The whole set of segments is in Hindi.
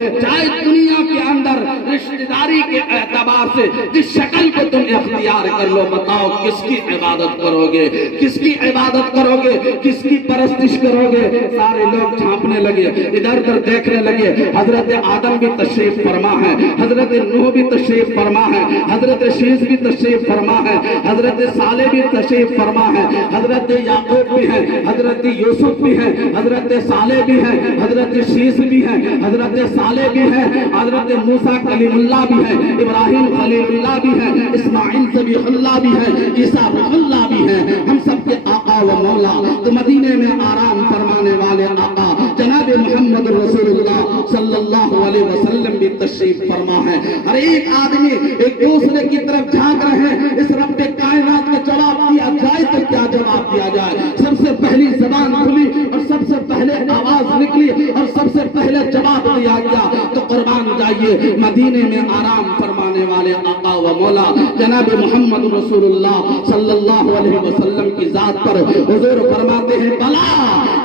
चाहे दुनिया के अंदर रिश्तेदारी के एतबार से जिस शक्ल को तुम इख्तियार कर लो, बताओ किसकी इबादत करोगे, किसकी इबादत करोगे, किसकी परस्तिश करोगे। सारे लोग झांपने लगे, इधर उधर देखने लगे। हजरत आदम भी तशरीफ फरमा है, हजरत नूह भी तशरीफ फरमा है, हजरत शीश भी तशरीफ फरमा है, हजरत साले भी तशरीफ फरमा है, हजरत याकूब भी है, हजरत यूसुफ भी है, हजरत साले भी है, हजरत शीश भी है, हजरत साले भी है, हजरत मूसा कलीमुल्लाह भी है, इब्राहिम खलीलुल्लाह भी है, इस्माइल ज़बीहुल्लाह भी है, ईसा रूहुल्लाह भी है। हम सबके आका व मौला तो मदीने में आराम फरमाने वाले आका जनाब मोहम्मद रसूलुल्लाह सल्लल्लाहु अलैहि वसल्लम भी तशरीफ फरमा है। हर एक आदमी एक दूसरे की तरफ झांक रहे हैं। इस रब्बे कायनात का जवाब दिया जाए तो क्या जवाब दिया जाए। सबसे पहली जबान खुली और सबसे पहले आवाज निकली और सबसे पहले जवाब दिया गया। तो कुर्बान जाइए मदीने में आराम फरमाने वाले आका व मौला जनाब मोहम्मद रसूलुल्लाह सल्लल्लाहु अलैहि वसल्लम की जात पर हुजूर फरमाते हैं, भला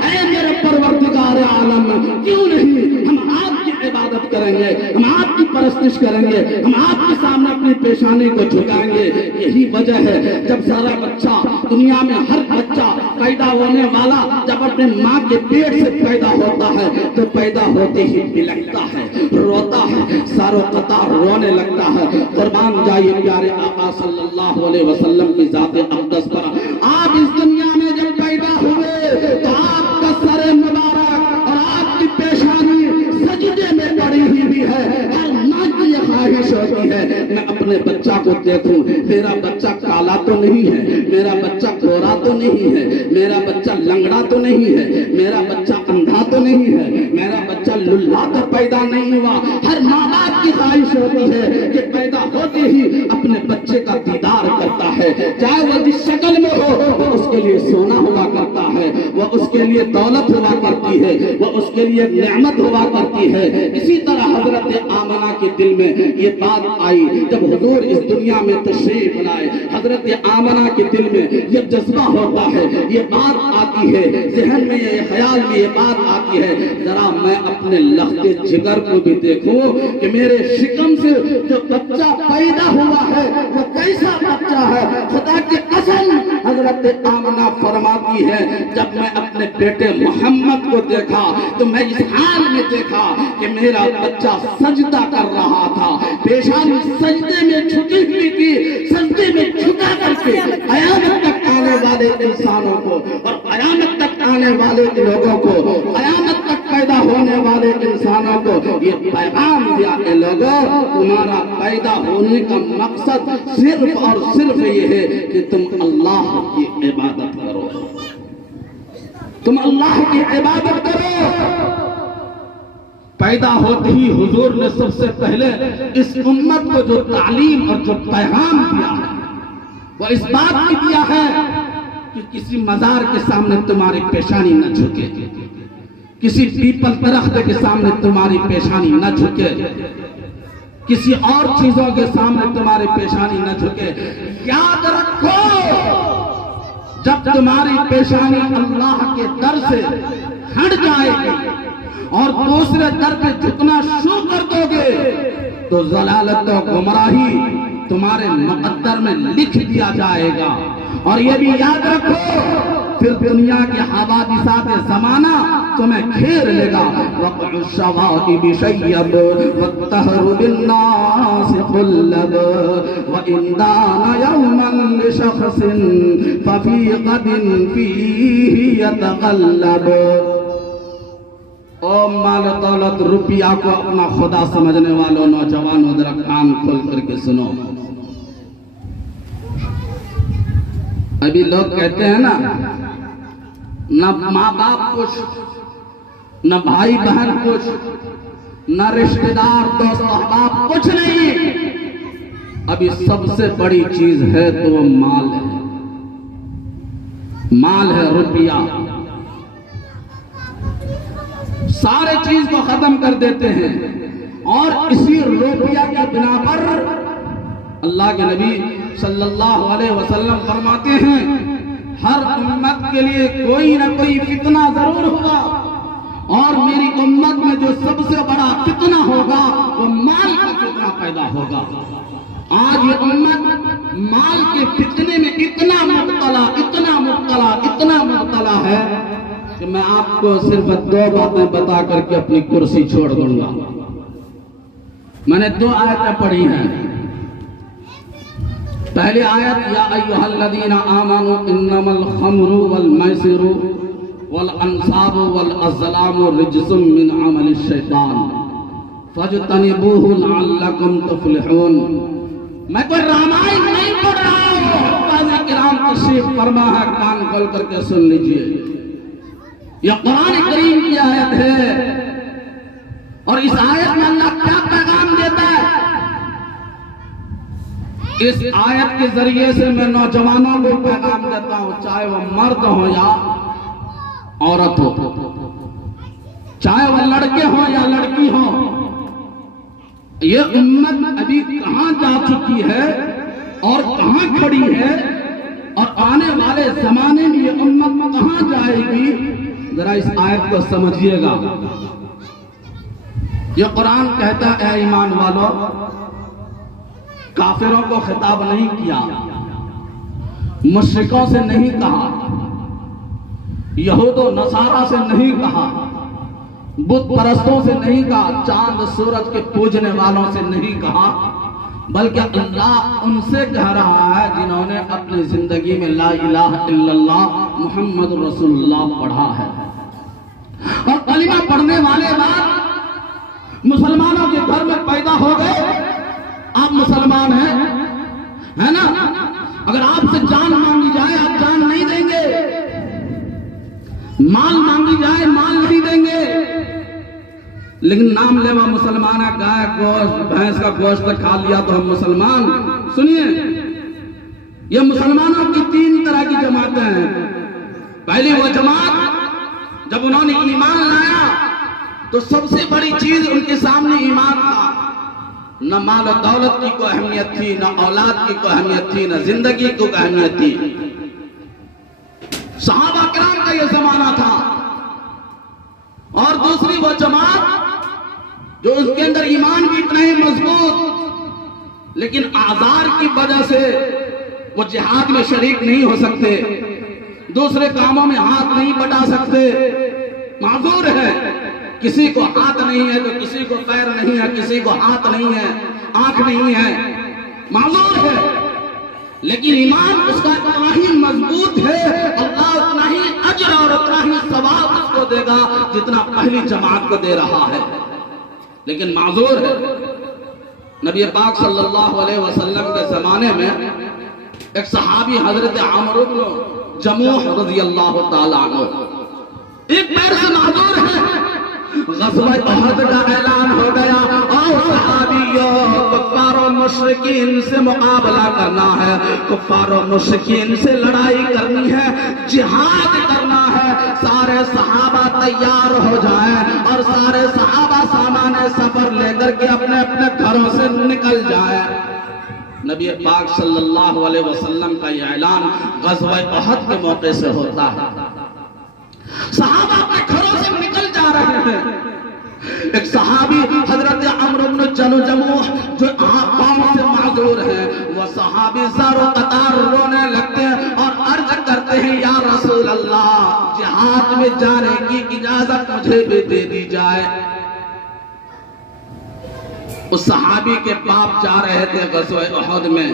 ऐ मेरे परवरदिगार आलम, क्यों नहीं हम आपकी इबादत करेंगे, हम आपकी परस्तिश करेंगे, हम आपके सामने अपनी पेशानी को झुकाएंगे। यही वजह है जब सारा बच्चा दुनिया में हर बच्चा पैदा होने वाला जब अपने माँ के पेट से पैदा होता है तो पैदा होते ही बिलखता है, रोता है, सारो कतार रोने लगता है। कुर्बान जाइए प्यारे आका सल्लल्लाहु अलैहि वसल्लम की जात अक़दस पर। आप इस दुनिया में जब पैदा हुए तो आपका सर मुबारक और आपकी पेशानी सजदे में पड़ी हुई है। हर माँ की यह ख्वाहिश होती है मैं अपने बच्चा को देखूं, मेरा बच्चा काला तो नहीं है, मेरा बच्चा गोरा तो नहीं है, मेरा बच्चा लंगड़ा तो नहीं है, मेरा बच्चा अंधा तो नहीं है, मेरा बच्चा लुल्ला तो पैदा नहीं हुआ। हर माँ बाप की ख्वाहिश होती है कि पैदा होते ही अपने बच्चे का दीदार करता है, चाहे वह जिस शक्ल में हो, वो उसके लिए सोना हुआ करता है, वह उसके लिए दौलत हुआ करती है, वह उसके लिए नेमत हुआ करती है। इसी तरह हजरत आमना के दिल में ये बात आई जब हुजूर इस दुनिया में तशरीफ लाए। हजरत आमना के दिल में ये जज्बा होता है, ये बात आती है जहन में, ये ख्याल में ये बात आती है, जरा मैं अपने लख्ते जिगर को भी देखूं कि मेरे शिकम से जो बच्चा पैदा हुआ है वो कैसा बच्चा है। खुदा की कसम हजरत आमना फरमाती है जब मैं अपने बेटे मोहम्मद को देखा तो मैं इस हाल में देखा कि मेरा बच्चा सजदा कर रहा था, पेशानी सजदे में झुकी हुई थी, सजदे में झुका करके कयामत तक आने वाले इंसानों को और कयामत तक आने वाले लोगों को, कयामत तक पैदा होने वाले इंसानों को ये पैगाम दिया कि लोगों तुम्हारा पैदा होने का मकसद सिर्फ और सिर्फ ये है कि तुम अल्लाह की इबादत करो, तुम अल्लाह की इबादत करो। पैदा होते ही हुजूर ने सबसे पहले इस उम्मत को जो तालीम और जो पैगाम दिया है वो इस बात की दिया है कि किसी मजार के सामने तुम्हारी पेशानी न झुके, किसी पीपल दरख्त के सामने तुम्हारी पेशानी न झुके, किसी और चीजों के सामने तुम्हारी पेशानी न झुके। याद रखो जब तुम्हारी पेशानी अल्लाह के दर से हट जाएगी और दूसरे दर पे झुकना शुरू कर दोगे तो जलालत और गुमराही तुम्हारे मुक़द्दर में लिख दिया जाएगा। और ये भी याद रखो फिर दुनिया के हवादिसात ज़माना तुम्हें घेर लेगा। वक़ुशवाति बिशय्यब वत्तहरु बिन्नास खुल्लब व इंदान यौमन लिशख़्सिन फफ़ी ग़दिन फ़ीही यतक़ल्लब। ओ माल दौलत रुपया को अपना खुदा समझने वालों नौजवानों जरा कान खोल करके सुनो। अभी लोग कहते हैं ना न माँ बाप कुछ, न भाई बहन कुछ, न रिश्तेदार दोस्त अहबाब कुछ नहीं, अभी सबसे बड़ी चीज है तो वो माल है, माल है, रुपया। सारे चीज को खत्म कर देते हैं और इसी रुपया के बिना पर अल्लाह के नबी सल्लल्लाहु अलैहि वसल्लम फरमाते हैं हर उम्मत के लिए कोई ना कोई फितना जरूर होगा और मेरी उम्मत में जो सबसे बड़ा फितना पैदा होगा। आज ये उम्मत माल के फितने में इतना मुब्तला है कि मैं आपको सिर्फ 2 बातें बता करके अपनी कुर्सी छोड़ दूंगा। मैंने 2 आयतें पढ़ी हैं। पहली आयत, या अय्युहल्लज़ीना आमनू इन्नमल खम्रु वल मैसिरु वल अंसाबु वल अज़लामु रिज्सुम मिन अमलिश शैतान फज्तनिबूहु लअल्लकुम तुफ्लिहून। मैं कोई रामायण नहीं पढ़ रहा हूँ, काज़ी किराम तशरीफ फरमा है, कान खोल करके सुन लीजिए। यह कुरान करीम की आयत है और इस आयत में अल्लाह क्या पैगाम देता है। इस आयत के जरिए से मैं नौजवानों को पैगाम देता हूं, चाहे वह मर्द हो या औरत हो, चाहे वह लड़के हो या लड़की हो। ये उम्मत अभी कहां जा चुकी है और कहां खड़ी है और आने वाले जमाने में ये उम्मत कहां जाएगी, जरा इस आयत को समझिएगा। ये कुरान कहता है, ईमान वालों, काफिरों को खिताब नहीं किया, मुश्रिकों से नहीं कहा, यहूद और नसारा से नहीं कहा, बुत परस्तों से नहीं कहा, चांद सूरज के पूजने वालों से नहीं कहा, बल्कि अल्लाह उनसे कह रहा है जिन्होंने अपनी जिंदगी में ला इलाहा इल्लल्लाह मुहम्मद रसूलुल्लाह पढ़ा है। और कलिमा पढ़ने वाले बाद मुसलमानों के घर में पैदा हो गए। आप मुसलमान हैं, है ना? अगर आपसे जान मांगी जाए आप जान नहीं देंगे, माल मांगी जाए माल नहीं देंगे, लेकिन नाम लेवा मुसलमान है, गाय गोश्त भैंस का गोश्त खा लिया तो हम मुसलमान। सुनिए, ये मुसलमानों की 3 तरह की जमातें हैं। पहली वो जमात जब उन्होंने ईमान लाया तो सबसे बड़ी चीज उनके सामने ईमान था। न माल और दौलत की कोई अहमियत थी, न औलाद की कोई अहमियत थी, न जिंदगी की कोई अहमियत थी। सहाबा किराम का यह जमाना था। और दूसरी वो जमात जो उसके अंदर ईमान भी इतना ही मजबूत, लेकिन आजार की वजह से वो जिहाद में शरीक नहीं हो सकते, दूसरे कामों में हाथ नहीं बटा सकते, माजूर है। किसी को हाथ नहीं है तो किसी को पैर नहीं है, किसी को हाथ नहीं है, आंख नहीं है, माजूर है। लेकिन ईमान उसका इतना ही मजबूत है, अल्लाह उतना ही अजर और उतना ही सवाब उसको देगा जितना पहली जमात को दे रहा है। लेकिन माजूर है। नबी पाक सल्लल्लाहु अलैहि वसल्लम के जमाने में एक सहाबी हजरत अमर इब्न जमूह रज़ियल्लाहु ताला अन्हु एक पैर से माजूर है। ग़ज़वा उहद का ऐलान हो गया और सहाबियों, कुफ्फार और मुशरिकीन से मुकाबला करना है, कुफ्फार और मुशरिकीन से लड़ाई करनी है, जिहाद करना है। सारे सहाबा तैयार हो जाएं और सारे सहाबा सामान सफर लेकर के अपने अपने घरों से निकल जाएं। नबी पाक सल्लल्लाहु अलैहि वसल्लम का यह ऐलान ग़ज़वा उहद के मौके से होता है। सहाबा अपने घरों से निकल जा रहे हैं। एक सहाबी हजरत अम्र इब्न जमूह जो पांव से माजूर है, वह सहाबी ज़ारो कतार रोने लगते हैं और अर्ज करते हैं, या रसूल अल्लाह, जिहाद में जाने की इजाजत मुझे भी दे दी जाए। उस सहाबी के बाप जा रहे थे ग़ज़वा उहद में,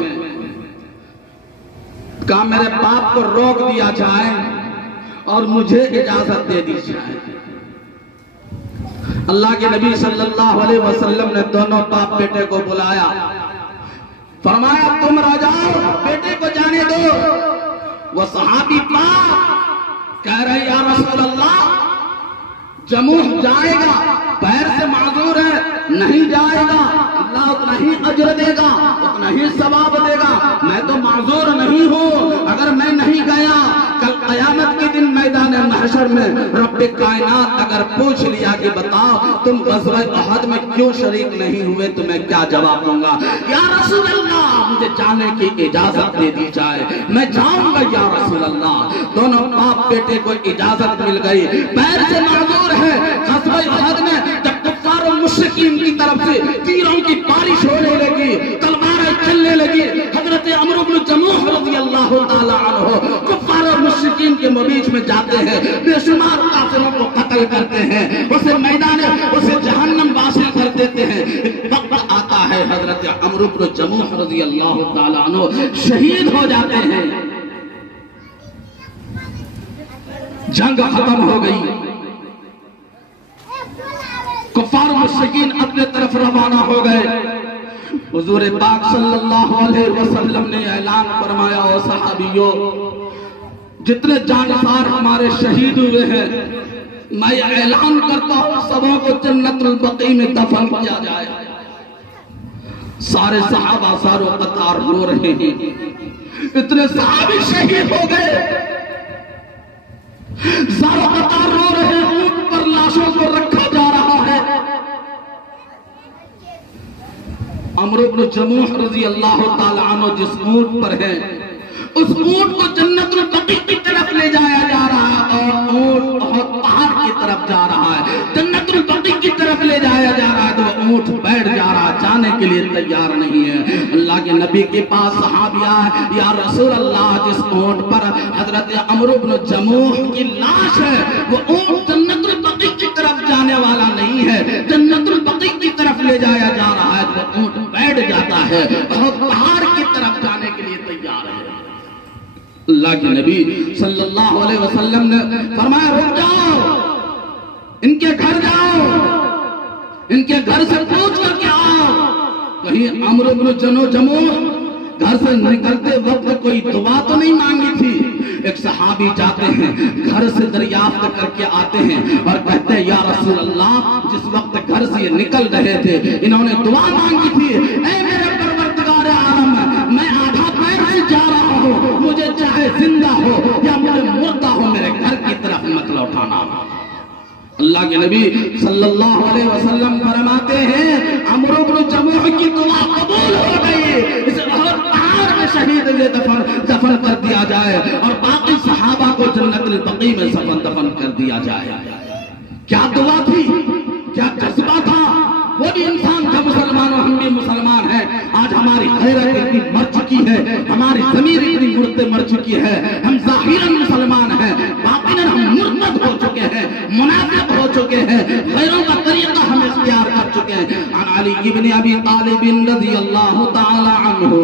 कहा मेरे बाप को रोक दिया जाए और मुझे इजाजत दे दी जाए। अल्लाह के नबी सल्लल्लाहु अलैहि वसल्लम ने दोनों बाप बेटे को बुलाया, फरमाया तुम राजाओ, बेटे को जाने दो। वो सहाबी बाप कह रहे, या रसूल अल्लाह, जमूह जाएगा, पैर से माजूर है, नहीं जाएगा, अल्लाह उतना ही अजर देगा, उतना ही सवाब देगा। मैं तो माजूर नहीं हूँ, अगर मैं नहीं गया कल क़यामत के दिन मैदान महशर में रब्बे कायनात अगर पूछ लिया कि बताओ तुम ग़ज़वा उहद में क्यों शरीक नहीं हुए, तो मैं क्या जवाब दूंगा? या रसूल अल्लाह, मुझे जाने की इजाजत दे दी जाए, मैं जाऊंगा या रसूल अल्लाह। दोनों बाप बेटे को इजाजत मिल गई, पैर से माजूर है। ग़ज़वा उहद में जब कुफ्फार और मुश्रिकीन की तरफ से तीरों की बारिश होने लगी, तलवारें चलने लगी। हजरत अमर इब्न जमूह रज़ियल्लाहु ताला अन्हु कुफ्फार और मुश्रिकीन के बीच में जाते हैं, बेशुमार काफिरों को कत्ल करते हैं, उसे मैदान उसे जहन्नम वासिल कर देते हैं। वक्त आता है हजरत अमर इब्न जमूह रज़ियल्लाहु ताला अन्हु शहीद हो जाते हैं। जंग खत्म हो गई, कुफ्फार मुश्रिकीन अपने तरफ रवाना हो गए। हुजूर पाक सल्लल्लाहु अलैहि वसल्लम ने ऐलान फरमाया, ओ सहाबियों, जितने जानसार हमारे शहीद हुए हैं, मैं ऐलान करता हूं सबों को जन्नतुल बकी में दफन किया जाए। सारे सहाबा सारों कतार रो रहे हैं, इतने सहाबी शहीद हो गए, सारों कतार रो रहे हैं, ऊंट पर लाशों को रखा जा रहा है। अमर इब्न जमूह रज़ियल्लाहु ताला अन्हु जिस ऊंट पर है, उस ऊंट को जन्नतुल बकी की तरफ ले जाया जा रहा है और ऊंट बहुत पहाड़ की तरफ जा रहा है, जन्नतुल बकी की तरफ ले जाया जा रहा है, तो ऊंट बैठ जा रहा है, जाने के लिए तैयार नहीं है। अल्लाह के नबी के पास सहाबिया, या रसूल अल्लाह, जिस ऊंट पर हजरत अमर इब्न जमूह की लाश है, वो ऊंट जन्नतुल बकी की तरफ जाने वाला नहीं है, जन्नतुल बकी की तरफ ले जाया जा रहा है, तो ऊंट बैठ जाता है और पहाड़ की तरफ जाने के लिए तैयार है। अल्लाह के नबी सल्लल्लाहु अलैहि वसल्लम ने फरमाया, रुक जाओ, इनके घर जाओ, इनके घर से पूछ करके आओ कहीं अमर इब्न जमूह घर से निकलते वक्त कोई दुआ तो नहीं मांगी थी। एक सहाबी जाते हैं, घर से दरियाफ्त करके आते हैं और कहते हैं, या रसूल अल्लाह, जिस वक्त घर से ये निकल रहे थे इन्होंने दुआ मांगी थी, ऐ मेरे परवरदिगार आलम, मैं आधा पैर से जा रहा हूँ, मुझे चाहे जिंदा हो या मुझे मुर्दा हो, मेरे घर की तरफ मत लौटाना। अल्लाह के नबी सल्लल्लाहु अलैहि वसल्लम फरमाते हैं, अमर इब्न जमूह की दुआ कबूल हो गई, इसे पहाड़ में शहीद हुए दफन कर दिया जाए और बाकी सहाबा को जन्नतुल बकी में दफन कर दिया जाए। क्या दुआ थी, क्या जज्बा था, वो भी इंसान था मुसलमान, हम भी मुसलमान हैं। आज हमारी गैरत इतनी मर चुकी है, हमारी ज़मीर इतनी मुर्दे मर चुकी है, हम ज़ाहिरन मुसलमान हैं, बातिनन हम मुर्तद हो चुके हैं, मुनाफिक हो चुके हैं, गैरों का तरीका हम इख्तियार कर चुके हैं। अली इब्न अबी तालिब रज़ियल्लाहु ताला अन्हु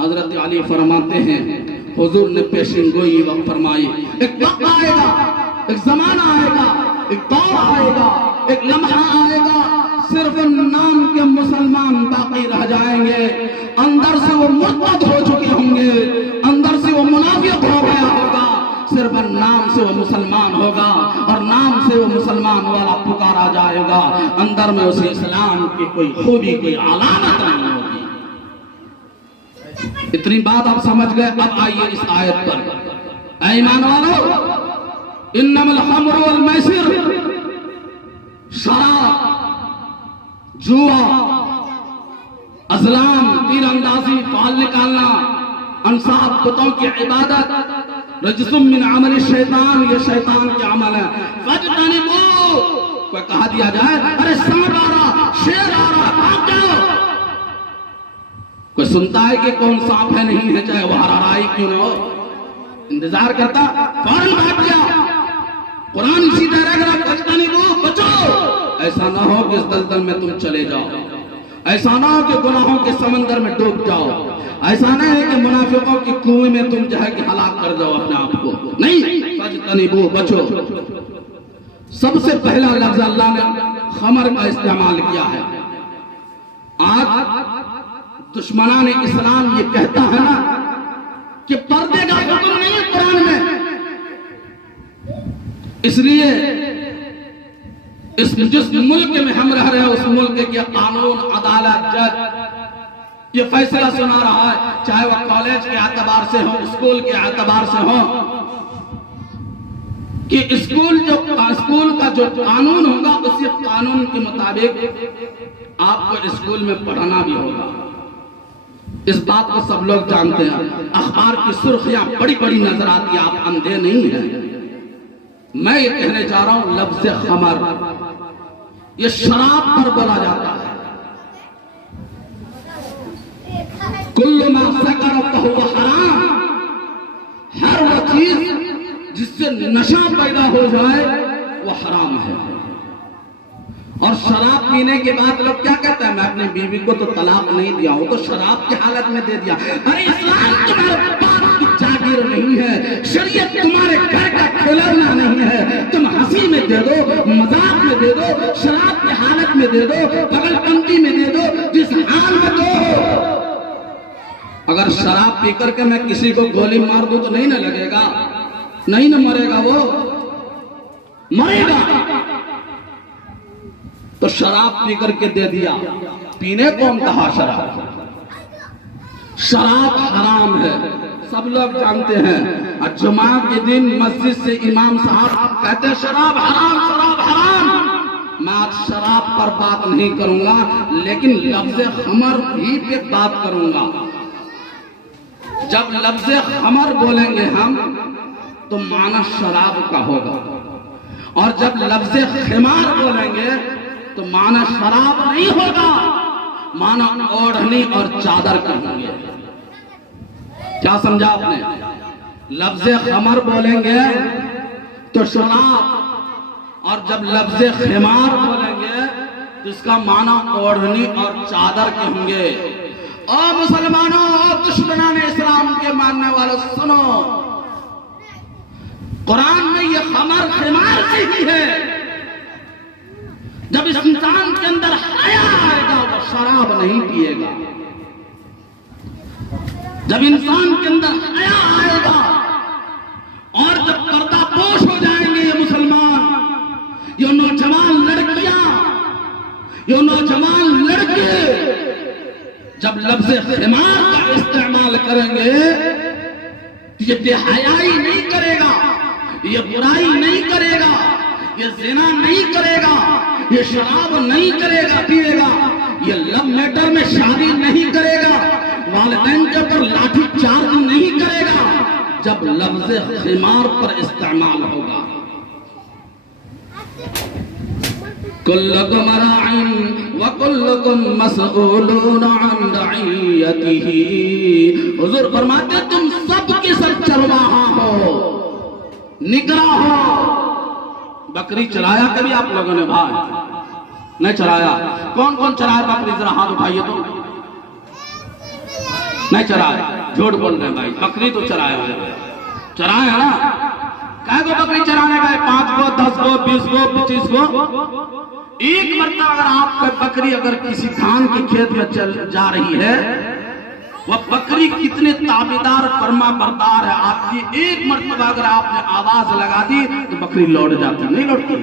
हजरत अली फरमाते हैं, हुजूर ने पेशिंगोई वक्त फरमाई, एक वक्त आएगा, एक जमाना आएगा, एक दौर आएगा, एक लम्हा आएगा, सिर्फ नाम के मुसलमान बाकी रह जाएंगे, अंदर से वो मुर्तद हो चुके होंगे, अंदर से वो मुनाफिक हो गया होगा, सिर्फ नाम से वो मुसलमान होगा और नाम से वो मुसलमान वाला पुकारा जाएगा, अंदर में उसे इस्लाम की कोई खूबी, कोई अलामत नहीं होगी। इतनी बात आप समझ गए। अब आइए इस आयत पर, ऐ ईमान वालों, इन्नमल खम्रु वल मैसिर, शराब, जुआ, अज़लाम, तीरंदाजी, फाल निकालना, अंसाब, बुतों की इबादत, रजसुम मिन अमल शैतान, ये शैतान के अमल है। फजतनिबू, कोई कहा दिया जाए, अरे सांप आ रहा, शेर आ रहा, भाग जाओ, कोई सुनता है कि कौन सांप है, नहीं है, चाहे वो हराराई क्यों ना हो, इंतजार करता, फौरन भाग गया। कुरान इसी तरह अगर आप फजतनिबू, बचो, ऐसा ना हो कि इस दलदल में तुम चले जाओ, ऐसा ना हो कि गुनाहों के समंदर में डूब जाओ, ऐसा ना है कि मुनाफिकों की कुएं में तुम जो है कि हलाक कर जाओ अपने आप को, नहीं, फजतनिबू, बचो। सबसे पहला लफ्ज अल्लाह ने खमर का इस्तेमाल किया है। आज दुश्मनान इस्लाम ये कहता है ना कि पर्दे का हुक्म नहीं है कुरान में, इसलिए जिस मुल्क में हम रह रहे हैं उस मुल्क के कानून, अदालत, जज ये फैसला सुना रहा है, चाहे वह कॉलेज के एतबार से हो, स्कूल के एतबार से हो, कि स्कूल का जो कानून होगा उसी कानून के मुताबिक आपको स्कूल में पढ़ाना भी होगा। इस बात को सब लोग जानते हैं। अखबार की सुर्खियां बड़ी बड़ी नजर आती है, आप अंधे नहीं हैं। मैं ये कहने जा रहा हूं, लफ्ज़ खमर ये शराब पर बोला जाता है। कुल्लु मा सकरा फहुव हराम, हर वो चीज जिससे नशा पैदा हो जाए वो हराम है। और शराब पीने के बाद लोग क्या कहते हैं, मैं अपनी बीवी को तो तलाक नहीं दिया, वो तो शराब की हालत में दे दिया। अरे इस्लाम तुम्हारे बाप की जागीर नहीं है, शरीयत तुम्हारे घर का खिलौना नहीं है। तुम हंसी में दे दो, मजाक में दे दो, शराब की हालत में दे दो, पगलपंती में दे दो, जिस हाल में दो। अगर शराब पी करके मैं किसी को गोली मार दूं तो नहीं ना लगेगा, नहीं ना मरेगा, वो मरेगा। तो शराब पी करके दे दिया, पीने कौन कहा शराब? शराब हराम है, सब लोग जानते हैं। और जुमा के दिन मस्जिद से इमाम साहब कहते हैं शराब हराम, शराब हराम। मैं आज शराब पर बात नहीं करूंगा, लेकिन लफ्ज़ खमर भी पे बात करूंगा। जब लफ्ज़ खमर बोलेंगे हम तो माना शराब का होगा, और जब लफ्ज़ खिमार बोलेंगे तो माना शराब नहीं होगा, माना ओढ़नी और चादर कहेंगे। क्या समझा आपने? लफ्ज़ खमर बोलेंगे तो शराब, और जब लफ्ज़ खिमार बोलेंगे तो इसका माना ओढ़नी और चादर कहेंगे। ओ मुसलमानों, ओ दुश्मनान इस्लाम के मानने वालों, सुनो, कुरान में ये खमर खिमार से ही है। जब इस इंसान के अंदर हया आएगा वो शराब नहीं पिएगा। जब इंसान के अंदर हया आएगा और जब पर्दापोश हो जाएंगे ये मुसलमान, ये नौजवान लड़कियां, ये नौजवान लड़के जब लफ्ज़ खिमार का इस्तेमाल करेंगे तो ये बेहयाई नहीं करेगा, ये बुराई नहीं करेगा, ये जिना नहीं करेगा, ये शराब नहीं करेगा पिएगा, ये लव मैटर में शादी नहीं करेगा, वालिदैन के ऊपर लाठी चार्ज नहीं करेगा। जब लफ्ज़ खिमार पर इस्तेमाल होगा, कुल्लुकुम राइन व कुल्लुकुम मसऊलून अन रइयतिही। हुजूर फरमाते तुम सब के सब चरवाहा हो, निगराह हो। बकरी चराया कभी आप लोगों ने? भाई नहीं चराया। कौन कौन चराया बकरी? जरा हाथ उठाइए तो। नहीं चराया, झूठ बोल रहे हैं भाई, बकरी तो चराया है, चराया है ना। क्या को बकरी चराने का? 5 को, 10 को, 20 को, 25 को। एक मरतबा अगर आपका बकरी अगर किसी धान के खेत में चल जा रही है, वह बकरी कितने ताबेदार फरमा बरदार है आपकी, एक मरतबा अगर आपने आवाज लगा दी तो बकरी लौट जाती, नहीं लौटती,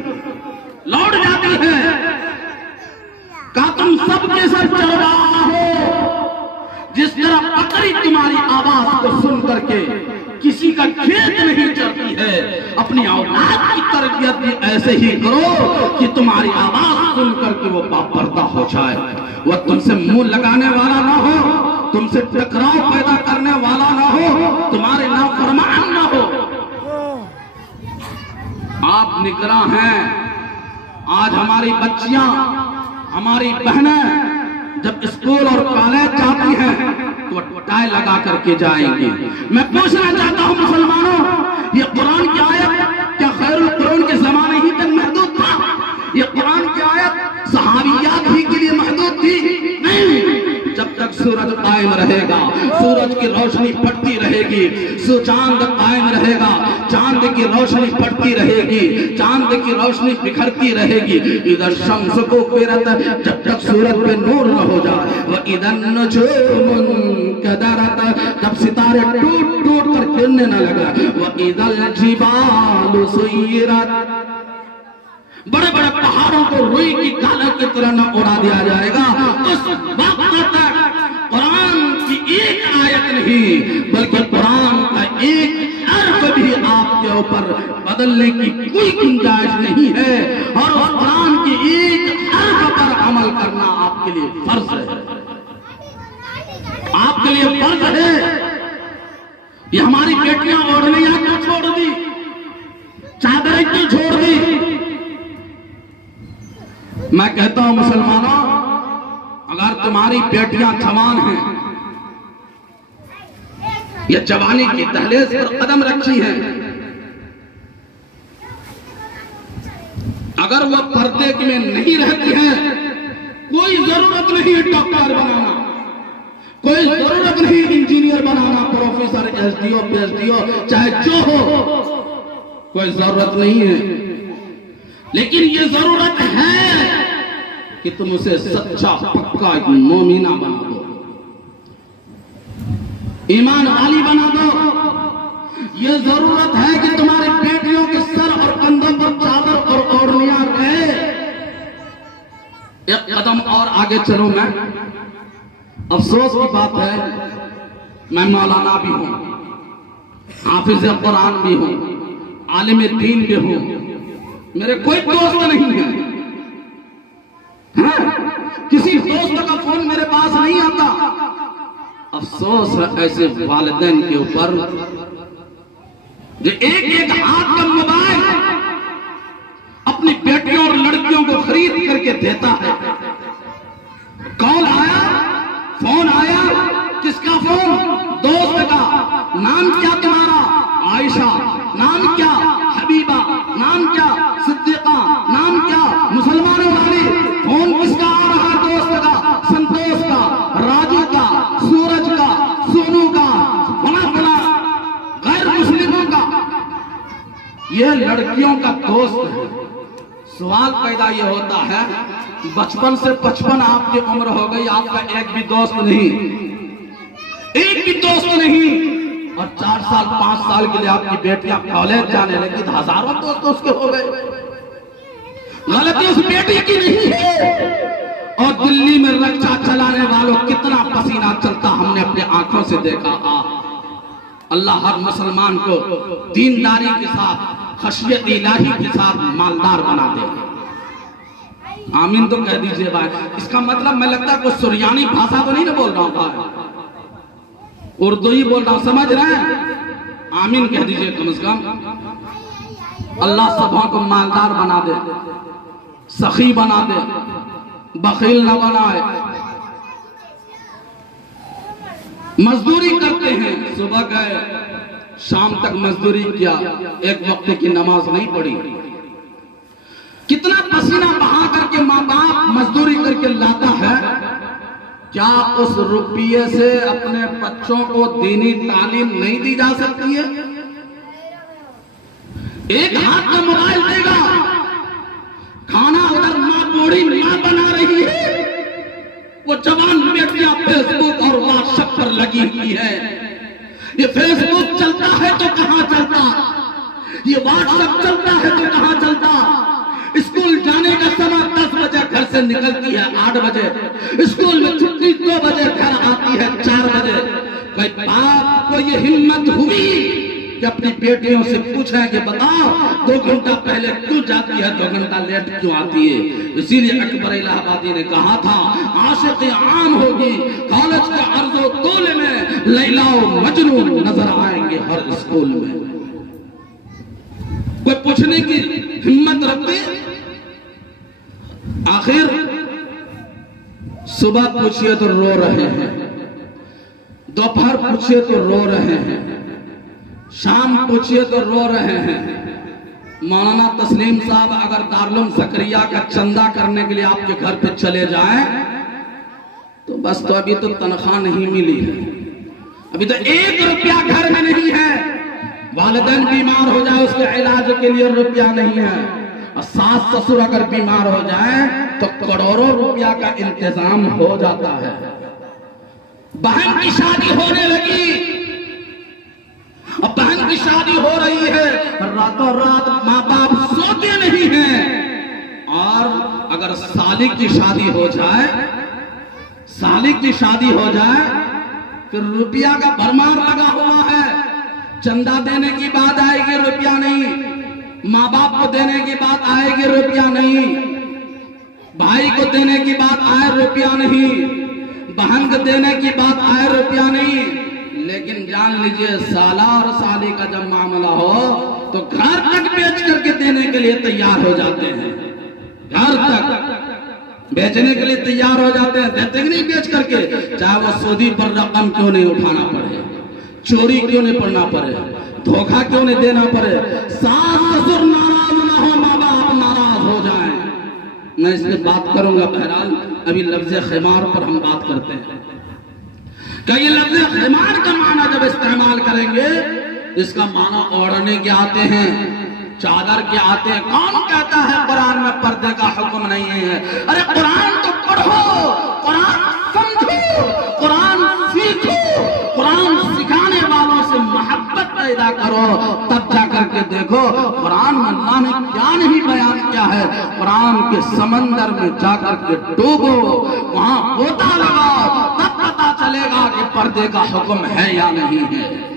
लौट जाती है। क्या तुम सबके सब चरवाहा हो? जिस तरह बकरी तुम्हारी आवाज को सुन करके किसी का खेत नहीं चलती है, अपनी औलाद की तरबियत भी ऐसे ही करो कि तुम्हारी आवाज सुन करके वो बापर्दा हो जाए, वह तुमसे मुंह लगाने वाला ना हो, तुमसे टकराव पैदा करने वाला ना हो, तुम्हारे नाफरमान ना हो। आप निगरां हैं। आज हमारी बच्चियां, हमारी बहनें जब स्कूल और कॉलेज जाती हैं तो टाई लगा करके जाएंगी। मैं पूछना चाहता हूं मुसलमानों, ये कुरान की आयत क्या खैरुल कुरान के जमाने ही तक महदूद था? ये कुरान की आयत सहाबियात ही के लिए महदूद थी? नहीं। जब तक सूरज कायम रहेगा, सूरज की रोशनी पड़ती रहेगी, चांद कायम रहेगा, चांद की रोशनी पड़ती रहेगी, चांद की रोशनी बिखरती रहेगी। इधर शम्स को किरत, जब तक सूरज पे नूर न हो जाए, वह इधर नजूमुन कदरत, जब सितारे टूट टूट कर गिरने न लगा, वह इधर जिबालु सुय्यरत, बड़े बड़े पहाड़ों को रुई की गालों की तरह न उड़ा दिया जाएगा। उस वक्त तक कुरान एक आयत नहीं बल्कि कुरान का एक हर्फ भी आपके ऊपर बदलने की कोई गुंजाइश नहीं है, और उस कुरान के एक हर्फ पर अमल करना आपके लिए फर्ज है, आपके लिए फर्ज है। ये हमारी बेटियां ओढ़नियां क्यों छोड़ दी, चादरें क्यों छोड़ दी? मैं कहता हूं मुसलमानों, अगर तुम्हारी बेटियां जवान हैं, ये जवानी की दहलीज पर कदम रखी है, अगर वो पर्दे में नहीं रहती है, कोई जरूरत नहीं डॉक्टर बनाना, कोई जरूरत नहीं इंजीनियर बनाना, प्रोफेसर, एसडीओ, पीएचडीओ, चाहे जो हो, कोई जरूरत नहीं है। लेकिन ये जरूरत है कि तुम उसे सच्चा पक्का मोमिना बना दो, ईमान वाली बना दो। ये जरूरत है कि तुम्हारी बेटियों के सर और कंधों पर चादर और ओढ़नियां रहे। एक कदम और आगे चलो। मैं अफसोस की बात है, मैं मौलाना भी हूं, हाफिज कुरान भी हूं, आलिम दीन भी हूं, मेरे कोई दोस्त नहीं है, हाँ? किसी दोस्त का फोन मेरे पास नहीं आता। अफसोस है ऐसे वालिदैन के ऊपर जो एक एक हाथ का मोबाइल अपनी बेटियों और लड़कियों को खरीद करके देता है। कॉल आया, फोन आया, किसका फोन? दोस्त का। नाम क्या तुम्हारा? आयशा। नाम क्या? हबीबा। नाम क्या? सिद्दीका। नाम क्या? मुसलमानों वाली। फोन किसका आ रहा? दोस्त का, संतोष का, राजू का, सूरज का, सोनू का, फला फला गैर मुस्लिमों का। यह लड़कियों का दोस्त है। सवाल पैदा यह होता है, बचपन से 55 आपकी उम्र हो गई, आपका एक भी दोस्त नहीं, एक भी दोस्त नहीं, और 4 साल 5 साल के लिए आपकी बेटियां कॉलेज जाने लगी, हजारों दोस्त उसके हो गए। गलती उस बेटी की नहीं है। और दिल्ली में रक्षा चलाने वालों कितना पसीना चलता हमने अपने आंखों से देखा। अल्लाह हर मुसलमान को दीनदारी के साथ, खशियत इलाही के साथ मालदार बना दे। आमीन तो कह दीजिए भाई। इसका मतलब मैं लगता है कोई सुरियानी भाषा तो नहीं ना बोल रहा हूं भाई, उर्दू ही बोल रहा हूं, समझ रहे हैं? आमीन कह दीजिए कम से कम। अल्लाह सबों को मालदार बना दे, सखी बना दे, बखील न बनाए। मजदूरी करते हैं, सुबह गए शाम तक मजदूरी किया, एक वक्त की नमाज नहीं पढ़ी। कितना पसीना बहा करके माँ बाप मजदूरी करके लाता है। क्या उस रुपये से अपने बच्चों को दीनी तालीम नहीं दी जा सकती है? एक हाथ का मोबाइल देगा, खाना उधर माँ बोड़ी माँ बना रही है, वो जवान बेटियां फेसबुक और व्हाट्सएप पर लगी हुई है। ये फेसबुक चलता है तो कहां चलता, ये व्हाट्सएप चलता है तो कहां चलता। स्कूल जाने का समय 10 बजे घर से निकलती है, 8 बजे स्कूल में छुट्टी, 2 बजे घर आती है, 4 बजे। कोई बाप को ये हिम्मत हुई कि अपनी बेटियों से पूछे कि बताओ 2 घंटा पहले क्यों जाती है, 2 घंटा लेट क्यों आती है? इसीलिए अकबर इलाहाबादी ने कहा था, आशिक़ आम होगी, कॉलेज के अर्ज़ो तोले में लैला और मजनू नजर आएंगे हर स्कूल में। कोई पूछने की हिम्मत रखते? आखिर सुबह पूछिए तो रो रहे हैं, दोपहर पूछिए तो रो रहे हैं, शाम पूछिए तो रो रहे हैं। मौलाना तस्लीम साहब अगर दारुल ज़करिया का चंदा करने के लिए आपके घर पे चले जाएं तो बस, तो अभी तो तनख्वाह नहीं मिली है, अभी तो 1 रुपया घर में नहीं है। वालिदैन बीमार हो जाए उसके इलाज के लिए रुपया नहीं है, और सास ससुर अगर बीमार हो जाए तो करोड़ों रुपया का इंतजाम हो जाता है। बहन की शादी होने लगी, अब बहन की शादी हो रही है, रातों रात माँ बाप सोते नहीं हैं। और अगर साली की शादी हो जाए, साली की शादी हो जाए कि रुपया का भरमार लगा हुआ है। चंदा देने की बात आएगी रुपया नहीं, माँ बाप को देने की बात आएगी रुपया नहीं, भाई को देने की बात आए रुपया नहीं, बहन को देने की बात आए रुपया नहीं। लेकिन जान लीजिए साला और साली का जब मामला हो तो घर तक बेच करके देने के लिए तैयार हो जाते हैं, घर तक बेचने के लिए तैयार हो जाते हैं। देते नहीं बेच करके, चाहे वो सूदी पर रकम क्यों नहीं उठाना पड़े, चोरी क्यों नहीं पड़ना पड़े, धोखा क्यों नहीं देना पड़े, सास ससुर नाराज ना हो, माँ बाप नाराज हो जाए। मैं इसमें बात करूंगा, बहरहाल अभी लफ्ज़ खिमार पर हम बात करते हैं। क्या ये लफ्ज़ खिमार का माना जब इस्तेमाल करेंगे, इसका माना ओढ़ने के आते हैं, चादर के आते हैं। कौन कहता है कुरान में पर्दे का हुक्म नहीं है? अरे कुरान तो पढ़ो, कुरान समझो, कुरान सीखो, कुरान सिखाने वालों से मोहब्बत पैदा करो, तब जाकर के देखो कुरान में अल्लाह ने क्या नहीं बयान किया है। कुरान के समंदर में जाकर के डूबो, वहां गोता लगाओ, तब पता चलेगा कि पर्दे का हुक्म है या नहीं है।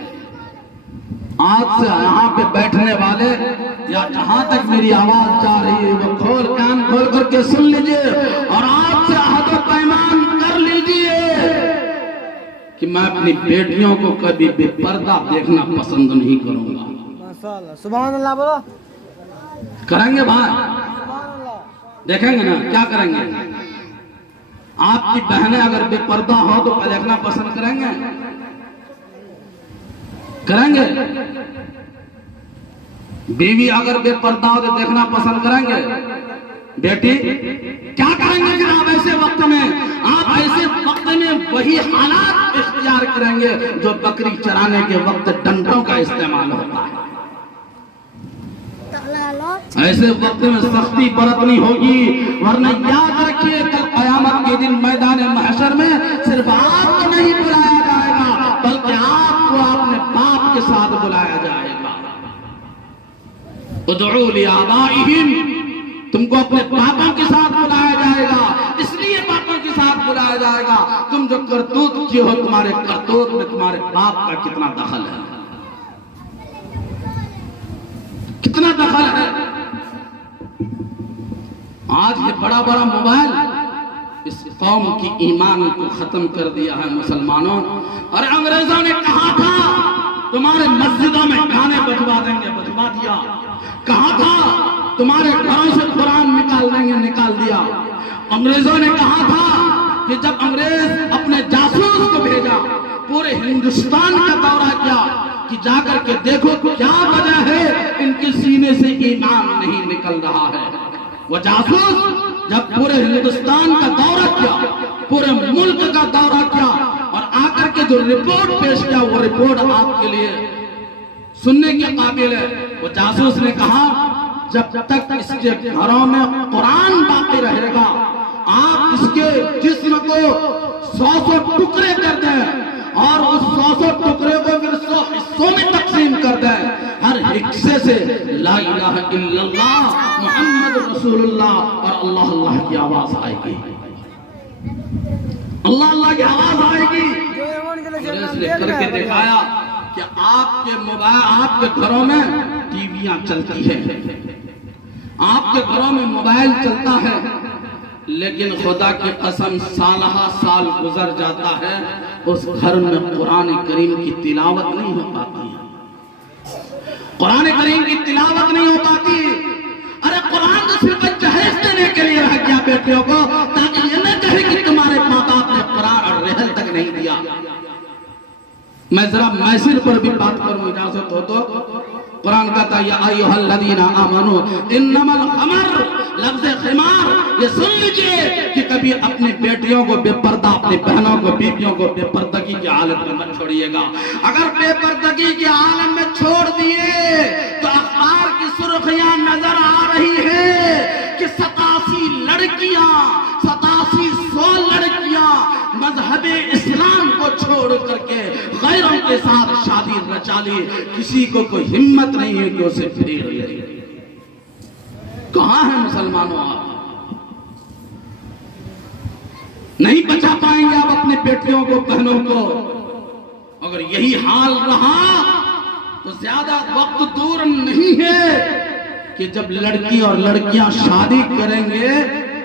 आज से यहाँ पे बैठने वाले या जहां तक मेरी आवाज जा रही है वो कान खोल करके सुन लीजिए और आज से अहद व पैमान कर लीजिए कि मैं अपनी बेटियों को कभी बेपर्दा देखना पसंद नहीं करूंगा। माशाअल्लाह, सुभान अल्लाह बोलो। करेंगे भाई, देखेंगे ना क्या करेंगे। आपकी बहनें अगर बेपर्दा हो तो देखना पसंद करेंगे, करेंगे। बीवी अगर बेपर्दा हो तो देखना पसंद करेंगे। बेटी क्या करेंगे फिर आप ऐसे वक्त में? आप ऐसे वक्त में वही हालात इख्तियार करेंगे जो बकरी चराने के वक्त डंडों का इस्तेमाल होता है। ऐसे वक्त में सख्ती बरतनी होगी, वरना याद रखिए कल क़यामत के दिन मैदान महशर में सिर्फ आपको नहीं बुलाया जाएगा बल्कि आपको अपने बाप के साथ बुलाया जाएगा। उदउ लिआबाइहिम, तुमको अपने पापों के साथ बुलाया जाएगा। इसलिए पापों के साथ बुलाया जाएगा, तुम जो करतूत किए हो तुम्हारे करतूत में तुम्हारे बाप का कितना दखल है, कितना दखल है। आज ये बड़ा बड़ा मोबाइल इस कौम की ईमान को खत्म कर दिया है मुसलमानों। और अंग्रेजों ने कहा था तुम्हारे मस्जिदों में गाने बजवा देंगे, बजवा दिया। कहा था तुम्हारे घरों से कुरान निकाल देंगे, निकाल दिया। अंग्रेजों ने कहा था कि जब अंग्रेज अपने जासूस को भेजा, पूरे हिंदुस्तान का दौरा किया कि जाकर के देखो क्या वजह है इनके सीने से ईमान नहीं निकल रहा है। वो जासूस जब पूरे हिंदुस्तान का दौरा किया, पूरे मुल्क का दौरा किया और आकर के जो रिपोर्ट पेश किया वो रिपोर्ट आपके लिए सुनने के काबिल है। वो जासूस ने कहा जब तक इसके घरों में कुरान बाकी रहेगा आप इसके जिस्म को 100 टुकड़े कर दें और उस 100 टुकड़े को फिर 100 हिस्सों में तकसीम कर दें। हर हिस्से से ला इलाहा इल्लल्लाह मुहम्मद रसूलुल्लाह और अल्लाह अल्लाह की आवाज आएगी, अल्लाह अल्लाह की आवाज आएगी। इसलिए करके दिखाया कि आपके मोबाइल, आपके घरों में टीवियां चलती है, आपके घरों में मोबाइल चलता है, लेकिन खुदा की कसम साल गुजर जाता है उस घर में कुरान करीम की तिलावत नहीं हो पाती है, कुरान करीम की तिलावत नहीं हो पाती। अरे कुरान तो सिर्फ जहेज देने के लिए रह गया बेटियों को, ताकि ये न कहे कि तुम्हारे माँ बाप ने कुरान और रहल तक नहीं दिया। मैं जरा मैसिर पर भी बात करूं इजाजत हो तो। कुरान कहता या अय्युहल्लज़ीना आमनू इन्नमल खमर, लफ्ज़ खिमार ये सुन लीजिए कि कभी अपनी बेटियों को बेपर्दा, अपनी बहनों को, बीवियों को बेपर्दगी की हालत में मत छोड़िएगा। अगर बेपर्दगी के आलम में छोड़ दिए तो अखबार की सुर्खियां नजर आ रही है कि 87 लड़कियां, 8700 लड़कियां मजहबे इस्लाम को छोड़ करके गैरों के साथ शादी रचा ली। किसी को कोई हिम्मत नहीं है कि उसे फेर ले। कहां है मुसलमानों आप? नहीं बचा पाएंगे आप अपने बेटियों को, बहनों को। अगर यही हाल रहा तो ज्यादा वक्त दूर नहीं है कि जब लड़की और लड़कियां शादी करेंगे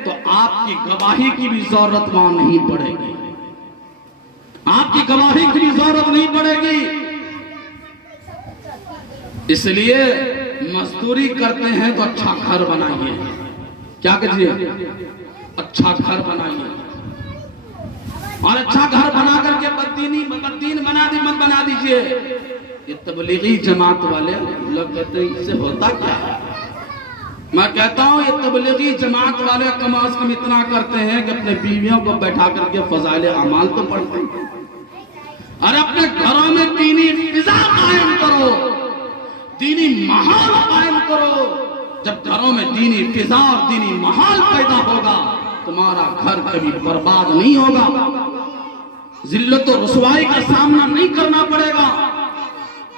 तो आपकी गवाही की भी जरूरत वहां नहीं पड़ेगी, आपकी गवाही की भी जरूरत नहीं पड़ेगी। इसलिए मजदूरी करते हैं तो अच्छा घर बनाइए। क्या कीजिए? अच्छा घर बनाइए, और अच्छा घर बना करके बददीन मत बना दीजिए। ये तबलीगी जमात वाले लोग कहते हैं इससे होता क्या है? मैं कहता हूं ये तबलीगी जमात वाले कम अज कम इतना करते हैं कि अपने बीवियों को बैठा करके फजाइल अमाल तो पढ़ते हैं। अरे अपने घरों में दीनी फिजा कायम करो, दीनी माहौल कायम करो। जब घरों में दीनी फिजा और दीनी माहौल पैदा होगा तुम्हारा घर कभी बर्बाद नहीं होगा, जिल्लत और रुसवाई का सामना नहीं करना पड़ेगा।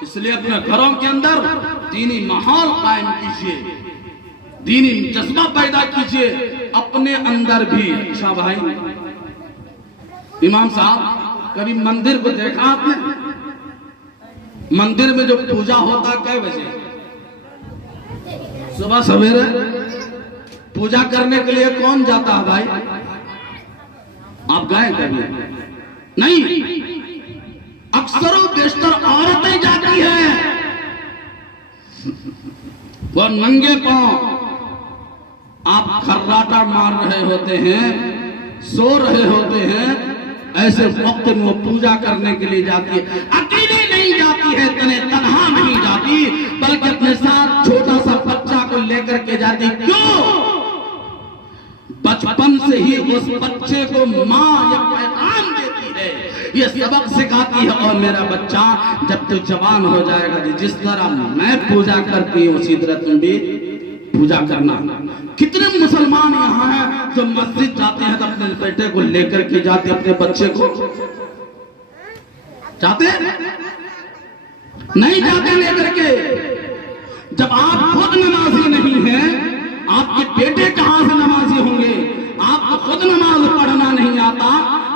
इसलिए अपने घरों के अंदर दीनी माहौल कायम कीजिए, दीनी जज्बा पैदा कीजिए अपने अंदर भी। अच्छा भाई इमाम साहब कभी मंदिर को देखा आपने? मंदिर में जो पूजा होता है कै बजे? सुबह सवेरे। पूजा करने के लिए कौन जाता है भाई? आप गए कभी? नहीं, अक्सर बेशतर औरतें जाती हैं। वो नंगे पांव आप खर्राटा मार रहे होते हैं, सो रहे होते हैं, ऐसे वक्त में वो पूजा करने के लिए जाती है। अकेले नहीं जाती है, तन्हा नहीं जाती, बल्कि अपने साथ छोटा सा बच्चा को लेकर के जाती। क्यों? बचपन से ही उस बच्चे को माँ या पैगाम देती है, ये सबक सिखाती है, और मेरा बच्चा जब तू जवान हो जाएगा जिस तरह मैं पूजा करती हूँ उसी तरह तुम भी पूजा करना। कितने मुसलमान यहाँ हैं जो मस्जिद जाते हैं तो अपने बेटे को लेकर के जाते, अपने बच्चे को जाते नहीं जाते लेकर के। जब आप खुद नमाजी नहीं हैं, आपके बेटे कहां से नमाजी होंगे? आपको खुद नमाज पढ़ना नहीं आता,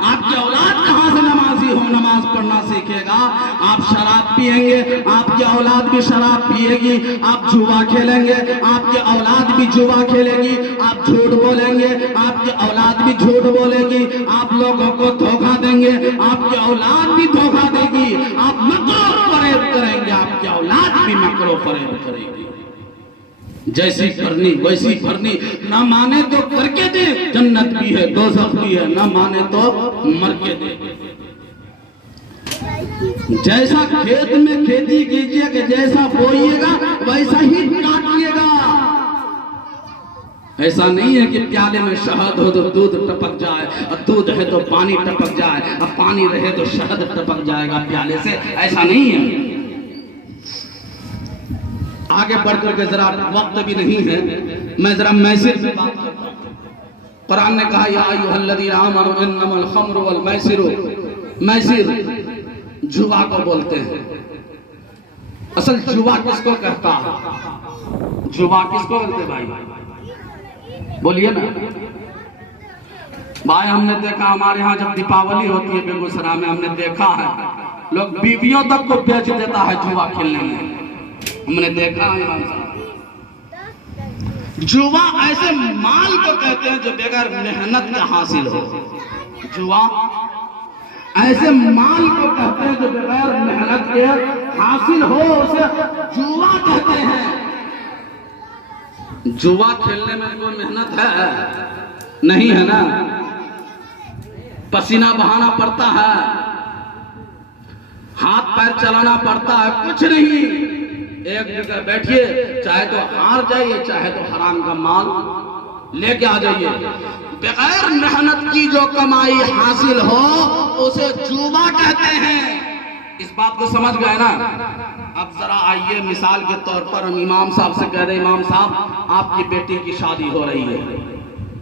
आपकी औलाद कहां से नमाजी हो, नमाज पढ़ना सीखेगा? आप शराब पिएंगे, आपकी औलाद भी शराब पिएगी। आप जुआ खेलेंगे, आपकी औलाद भी जुआ खेलेगी। आप झूठ बोलेंगे, आपकी औलाद भी झूठ बोलेगी। आप लोगों को धोखा देंगे, आपकी औलाद भी धोखा देगी। आप मकरो फरेब करेंगे, आपकी औलाद भी मकरो फरेब करेगी। जैसी करनी वैसी भरनी, ना माने तो करके दे, जन्नत भी है दोज़ख भी है, ना माने तो मर के दे। जैसा खेत में खेती कीजिएगा, जैसा बोइएगा वैसा ही काटिएगा। ऐसा नहीं है कि प्याले में शहद हो तो दूध टपक जाए, और दूध है तो पानी टपक जाए, और पानी रहे तो शहद टपक जाएगा प्याले से। ऐसा नहीं है। आगे बढ़कर के जरा वक्त भी नहीं है, मैं जरा मैसिर की बात करता हूं। कुरान ने कहा या अय्युहल्लज़ीना आमनू इन्नमल खम्रु वल मैसिरु, मैसिर जुआ को बोलते हैं। असल जुआ किसको कहता है? जुआ किसको बोलते भाई? बोलिए ना भाई। हमने देखा हमारे यहाँ जब दीपावली होती है बेगूसराय में, हमने देखा है लोग बीवियों तक को बेच देता है जुआ खेलने में। हमने देखा है जुआ ऐसे माल को कहते हैं जो बगैर मेहनत के हासिल हो। जुआ ऐसे माल को कहते हैं जो बगैर मेहनत के हासिल हो, उसे जुआ कहते हैं। जुआ खेलने में कोई मेहनत है? नहीं है ना। पसीना बहाना पड़ता है, हाथ पैर चलाना पड़ता है, कुछ नहीं। एक जगह बैठिए, चाहे तो हार जाइए, चाहे तो हराम का माल लेके आ जाइए। बगैर मेहनत की जो कमाई हासिल हो उसे जुआ कहते हैं। इस बात को समझ गए ना? अब जरा आइए, मिसाल के तौर पर हम इमाम साहब से कह रहे हैं, इमाम साहब आपकी बेटी की शादी हो रही है।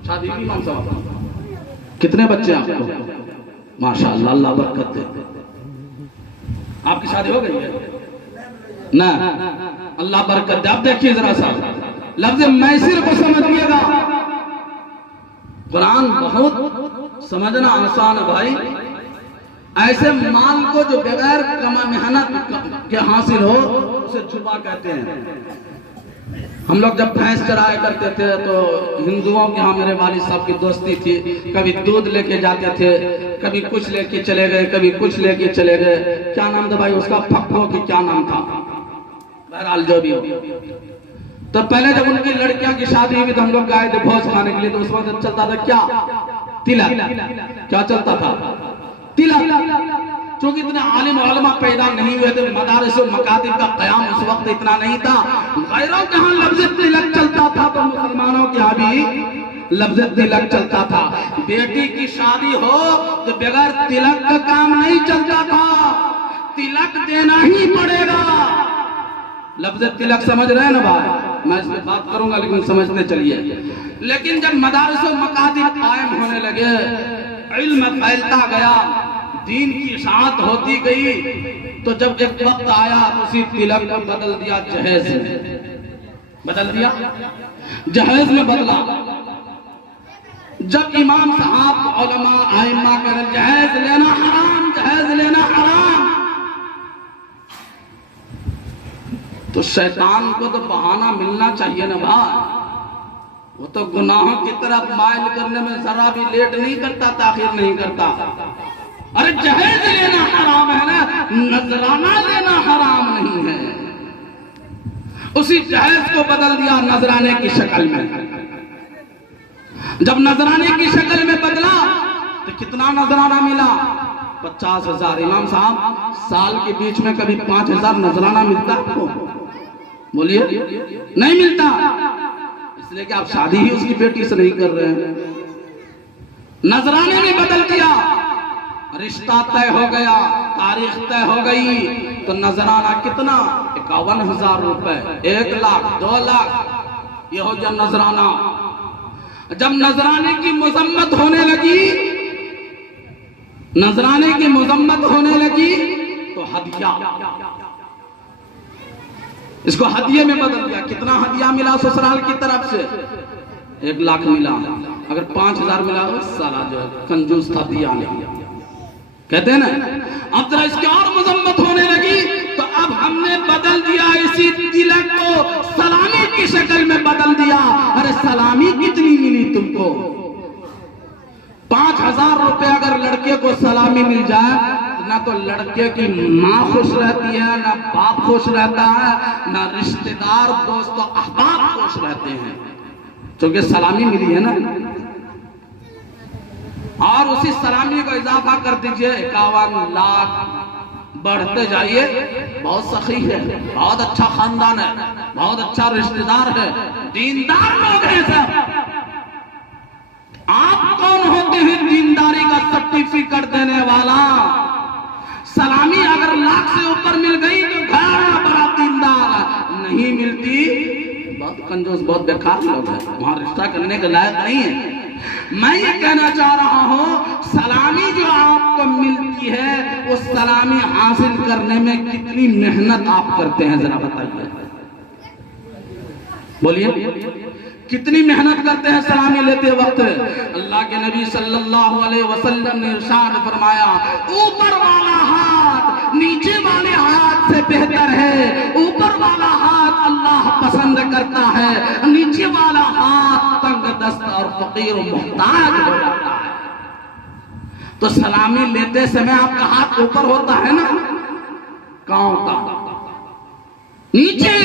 शादी की इमाम साहब, कितने बच्चे हैं आपको? माशाअल्लाह, अल्लाह बरकत दे। आपकी शादी हो गई है ना? अल्लाह बरकत दे। आप देखिए जरा सा लफ्ज़ मैसिर को समझिएगा। कुरान बहुत समझना आसान है भाई। ऐसे माल को जो बगैर कमा मेहनत के हासिल हो उसे जुबा कहते हैं। हम लोग जब भैंस चराया करते थे तो हिंदुओं के यहाँ मेरे वालिद साहब की दोस्ती थी, कभी दूध लेके जाते थे, कभी कुछ लेके चले गए, कभी कुछ लेके चले गए। क्या नाम था भाई उसका, फक्को की क्या नाम था, बहरहाल जो भी हो। तो पहले जब उनकी लड़कियां की शादी हुई तो हम लोग गए थे भोज खाने के लिए, तो उस वक्त चलता था क्या, तिलक। क्या चलता था, तिलक। चूंकि इतने आलिम उलमा पैदा नहीं हुए थे, मदारिस और मकातिब का क़याम उस वक्त इतना नहीं था, गैरों के यहाँ लफ्ज़ तिलक चलता था तो मुसलमानों के यहाँ भी लफ्ज़ तिलक चलता था। बेटी की शादी हो तो बगैर तिलक का काम नहीं चलता था, तिलक देना ही पड़ेगा। लफ्ज़ तिलक समझ रहे हैं ना भाई, मैं इस पे बात करूंगा लेकिन समझते चलिए। लेकिन जब मदारिस और मकातिब कायम होने लगे, इल्म फैलता गया, दीन की इशाअत होती गई, तो जब एक वक्त आया उसी तिलक को बदल दिया जहेज में, बदल दिया जहेज में बदला। जब इमाम साहब उलमा आइम्मा कह रहे जहेज लेना हराम, जहेज लेना हराम, तो शैतान को तो बहाना मिलना चाहिए ना भाई, वो तो गुनाहों की तरफ माइल करने में जरा भी लेट नहीं करता, ताखिर नहीं करता। अरे जहेज लेना हराम है ना, नजराना लेना हराम नहीं है। उसी जहेज को बदल दिया नजराने की शक्ल में। जब नजराने की शक्ल में बदला तो कितना नजराना मिला, 50,000। इमाम साहब साल के बीच में कभी 5,000 नजराना मिलता आपको, बोलिए, नहीं मिलता। इसलिए कि आप शादी ही उसकी बेटी से नहीं कर रहे हैं। नजराने में बदल दिया, रिश्ता तय हो गया, तारीख तय हो गई, तो नजराना कितना, 51,000 रुपए, 1 लाख, 2 लाख, ये हो गया नजराना। जब नजराने की मजम्मत होने लगी, नजराने की मजम्मत होने लगी तो हदिया, इसको हदिये में बदल दिया। कितना हदिया मिला ससुराल की तरफ से, 1 लाख मिला। अगर 5,000 मिला तो साला जो कंजूस था, दिया नहीं, कहते हैं ना। अब जरा इसकी और मजम्मत होने लगी तो अब हमने बदल दिया इसी तिलक को सलामी की शक्ल में बदल दिया। अरे सलामी कितनी मिली तुमको, 5,000 रुपए अगर लड़के को सलामी मिल जाए, ना तो लड़के की माँ खुश रहती है, ना बाप खुश रहता है, ना रिश्तेदार दोस्त अहबाब खुश रहते हैं, क्योंकि सलामी मिली है ना। और उसी सलामी को इजाफा कर दीजिए, 51 लाख बढ़ते जाइए। बहुत सखी है, बहुत अच्छा खानदान है, बहुत अच्छा रिश्तेदार है, दीनदार लोग हैं सब। आप कौन होते हैं दीनदारी का सर्टिफिकेट देने वाला? सलामी अगर लाख से ऊपर मिल गई तो घरा बड़ा दीनदार, नहीं मिलती बहुत कंजूस, बहुत बेकार लोग हैं, वहां रिश्ता करने के लायक नहीं है। मैं ये कहना चाह रहा हूं, सलामी जो आपको मिलती है, उस सलामी हासिल करने में कितनी मेहनत आप करते हैं, जरा बताइए, बोलिए, कितनी मेहनत करते हैं सलामी लेते वक्त। अल्लाह के नबी सल्लल्लाहु अलैहि वसल्लम ने इरशाद फरमाया, ऊपर वाला हाथ नीचे वाले हाथ से बेहतर है। ऊपर वाला हाथ अल्लाह पसंद करता है, नीचे वाला हाथ तंग दस्त और फकीर और मोहताज हो जाता है। तो सलामी लेते समय आपका हाथ ऊपर होता है ना, कहाँ होता, नीचे,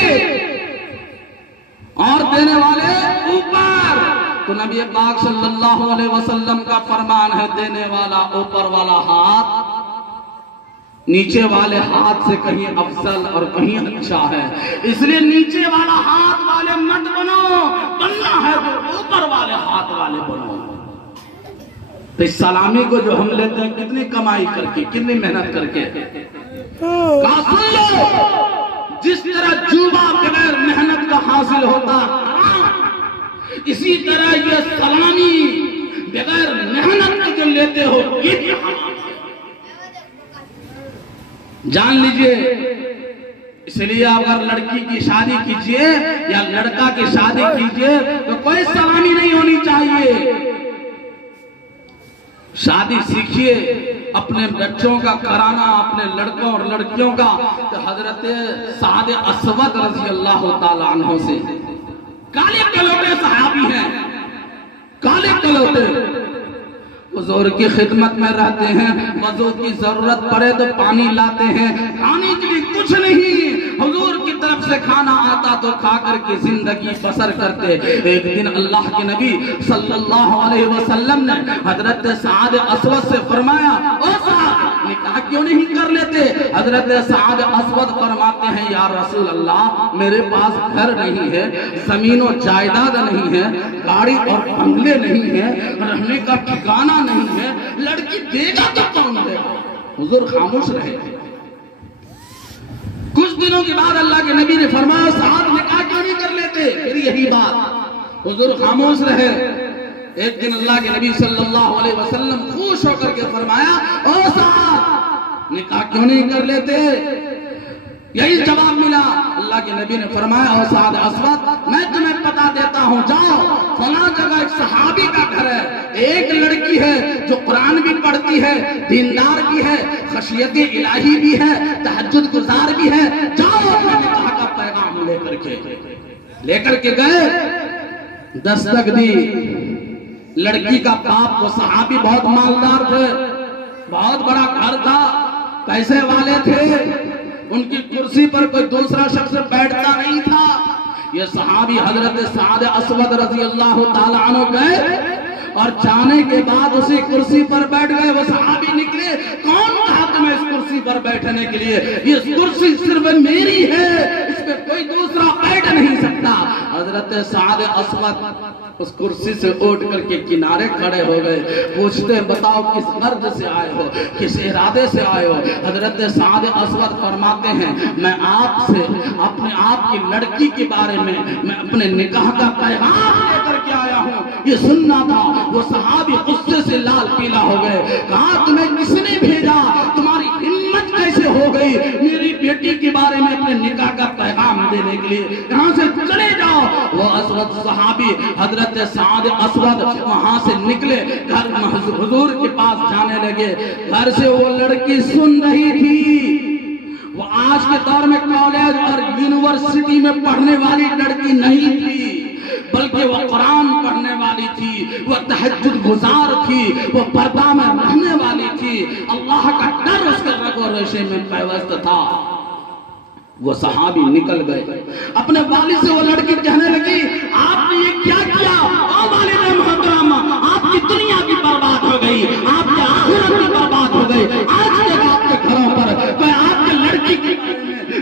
और देने वाले ऊपर। तो नबी पाक सल्लल्लाहु अलैहि वसल्लम का फरमान है, देने वाला ऊपर वाला हाथ नीचे वाले हाथ से कहीं अफजल और कहीं अच्छा है। इसलिए नीचे वाला हाथ वाले मत बनो, बनना है तो ऊपर वाले हाथ वाले बनो। तो इस सलामी को जो हम लेते हैं, कितनी कमाई करके, कितनी मेहनत करके, कहा सुन लो, जिस तरह जुबा बगैर मेहनत का हासिल होता, इसी तरह ये सलामी बगैर मेहनत के जो लेते हो, ये भी हराम है, जान लीजिए। इसलिए अगर लड़की की शादी कीजिए या लड़का की शादी कीजिए तो कोई सलामी नहीं होनी चाहिए। शादी सीखिए अपने बच्चों का कराना, अपने लड़कों और लड़कियों का। तो हजरत साद असवद रजी अल्लाह ताला अन्हु से, काले कलौटे सहाबी हैं, काले कलौटे, हुजूर की खिदमत में रहते हैं, वजू की जरूरत पड़े तो पानी लाते हैं, खाने के लिए कुछ नहीं, हुजूर की तरफ से खाना आता तो खा करके जिंदगी बसर करते। एक दिन अल्लाह के नबी सल्लल्लाहु अलैहि वसल्लम ने हजरत साद असवद से फरमाया, ओ साद निकाह क्यों नहीं कर लेते? हजरत साद असवद फरमाते हैं, या रसूल अल्लाह मेरे पास घर नहीं है, जमीन और जायदाद नहीं है, गाड़ी और बंगले नहीं है, रहने का ठिकाना नहीं है, लड़की देगा तो कौन देगा? हुजूर खामोश रहे। कुछ दिनों के बाद अल्लाह के नबी ने फरमाया, साद निकाह क्यों नहीं कर लेते? फिर यही बात, हुजूर खामोश रहे। एक दिन अल्लाह के नबी सल्लल्लाहु अलैहि वसल्लम खुश होकर के फरमाया, ओ साद निकाह क्यों नहीं कर लेते? यही जवाब मिला। अल्लाह के नबी ने फरमाया, ओ साद असवद मैं तुम्हें पता देता हूँ, जाओ फला जगह एक सहाबी का घर है, एक लड़की है जो कुरान भी पढ़ती है, दीनदार भी है, खशियत इलाही भी है, तहज्जुद गुजार भी है, जाओ अपने निकाह का पैगाम लेकर के गए। दस्तक दी, लड़की का बाप वो सहाबी बहुत मालदार थे, बहुत बड़ा घर था, पैसे वाले थे, उनकी कुर्सी पर कोई दूसरा शख्स बैठता नहीं था। ये सहाबी हजरत साद असवद रजी अल्लाह ताला अन्हु गए और जाने के बाद उसी कुर्सी पर बैठ गए। वो सहाबी निकले, कौन कहा तुम्हें इस कुर्सी पर बैठने के लिए? ये कुर्सी सिर्फ मेरी है, इस पे कोई दूसरा बैठ नहीं सकता। हजरत साद असवद उस कुर्सी से उठ करके किनारे खड़े हो गए, पूछते बताओ किस गर्ज से आए हो, किस इरादे से आए हो? हजरत साद असवद फरमाते हैं, मैं आपसे अपने आप की लड़की के बारे में, मैं अपने निकाह का पैगाम लेकर के आया हूँ, ये सुनना था। वो सहाबी गुस्से से लाल पीला हो गए, कहा तुम्हें किसने भेजा? तुम्हारी हिम्मत कैसे हो गई मेरी बेटी के बारे में अपने निकाह का पैगाम देने के लिए? यहाँ से चले जाओ। वो असवद सहाबी हजरत साद असवद वहां से निकले, घर हुजूर के पास जाने लगे। घर से वो लड़की सुन रही थी, वो आज के दौर में कॉलेज और यूनिवर्सिटी में पढ़ने वाली लड़की नहीं थी, बल्कि वो कुरान पढ़ने वाली थी, वो तहज्जुद गुजार थी, वो पर्दा में रहने वाली थी, अल्लाह का डर उसके रगो रेशे में पैवस्त था। वो सहाबी निकल गए, अपने वालिद से वो लड़की कहने लगी, आपने ये क्या किया? ओ वालिद मोहतरम, आपकी दुनिया भी बर्बाद हो गई, आपकी आखिरत भी बर्बाद हो गई। आज तक आपके घरों पर कोई आपके लड़की की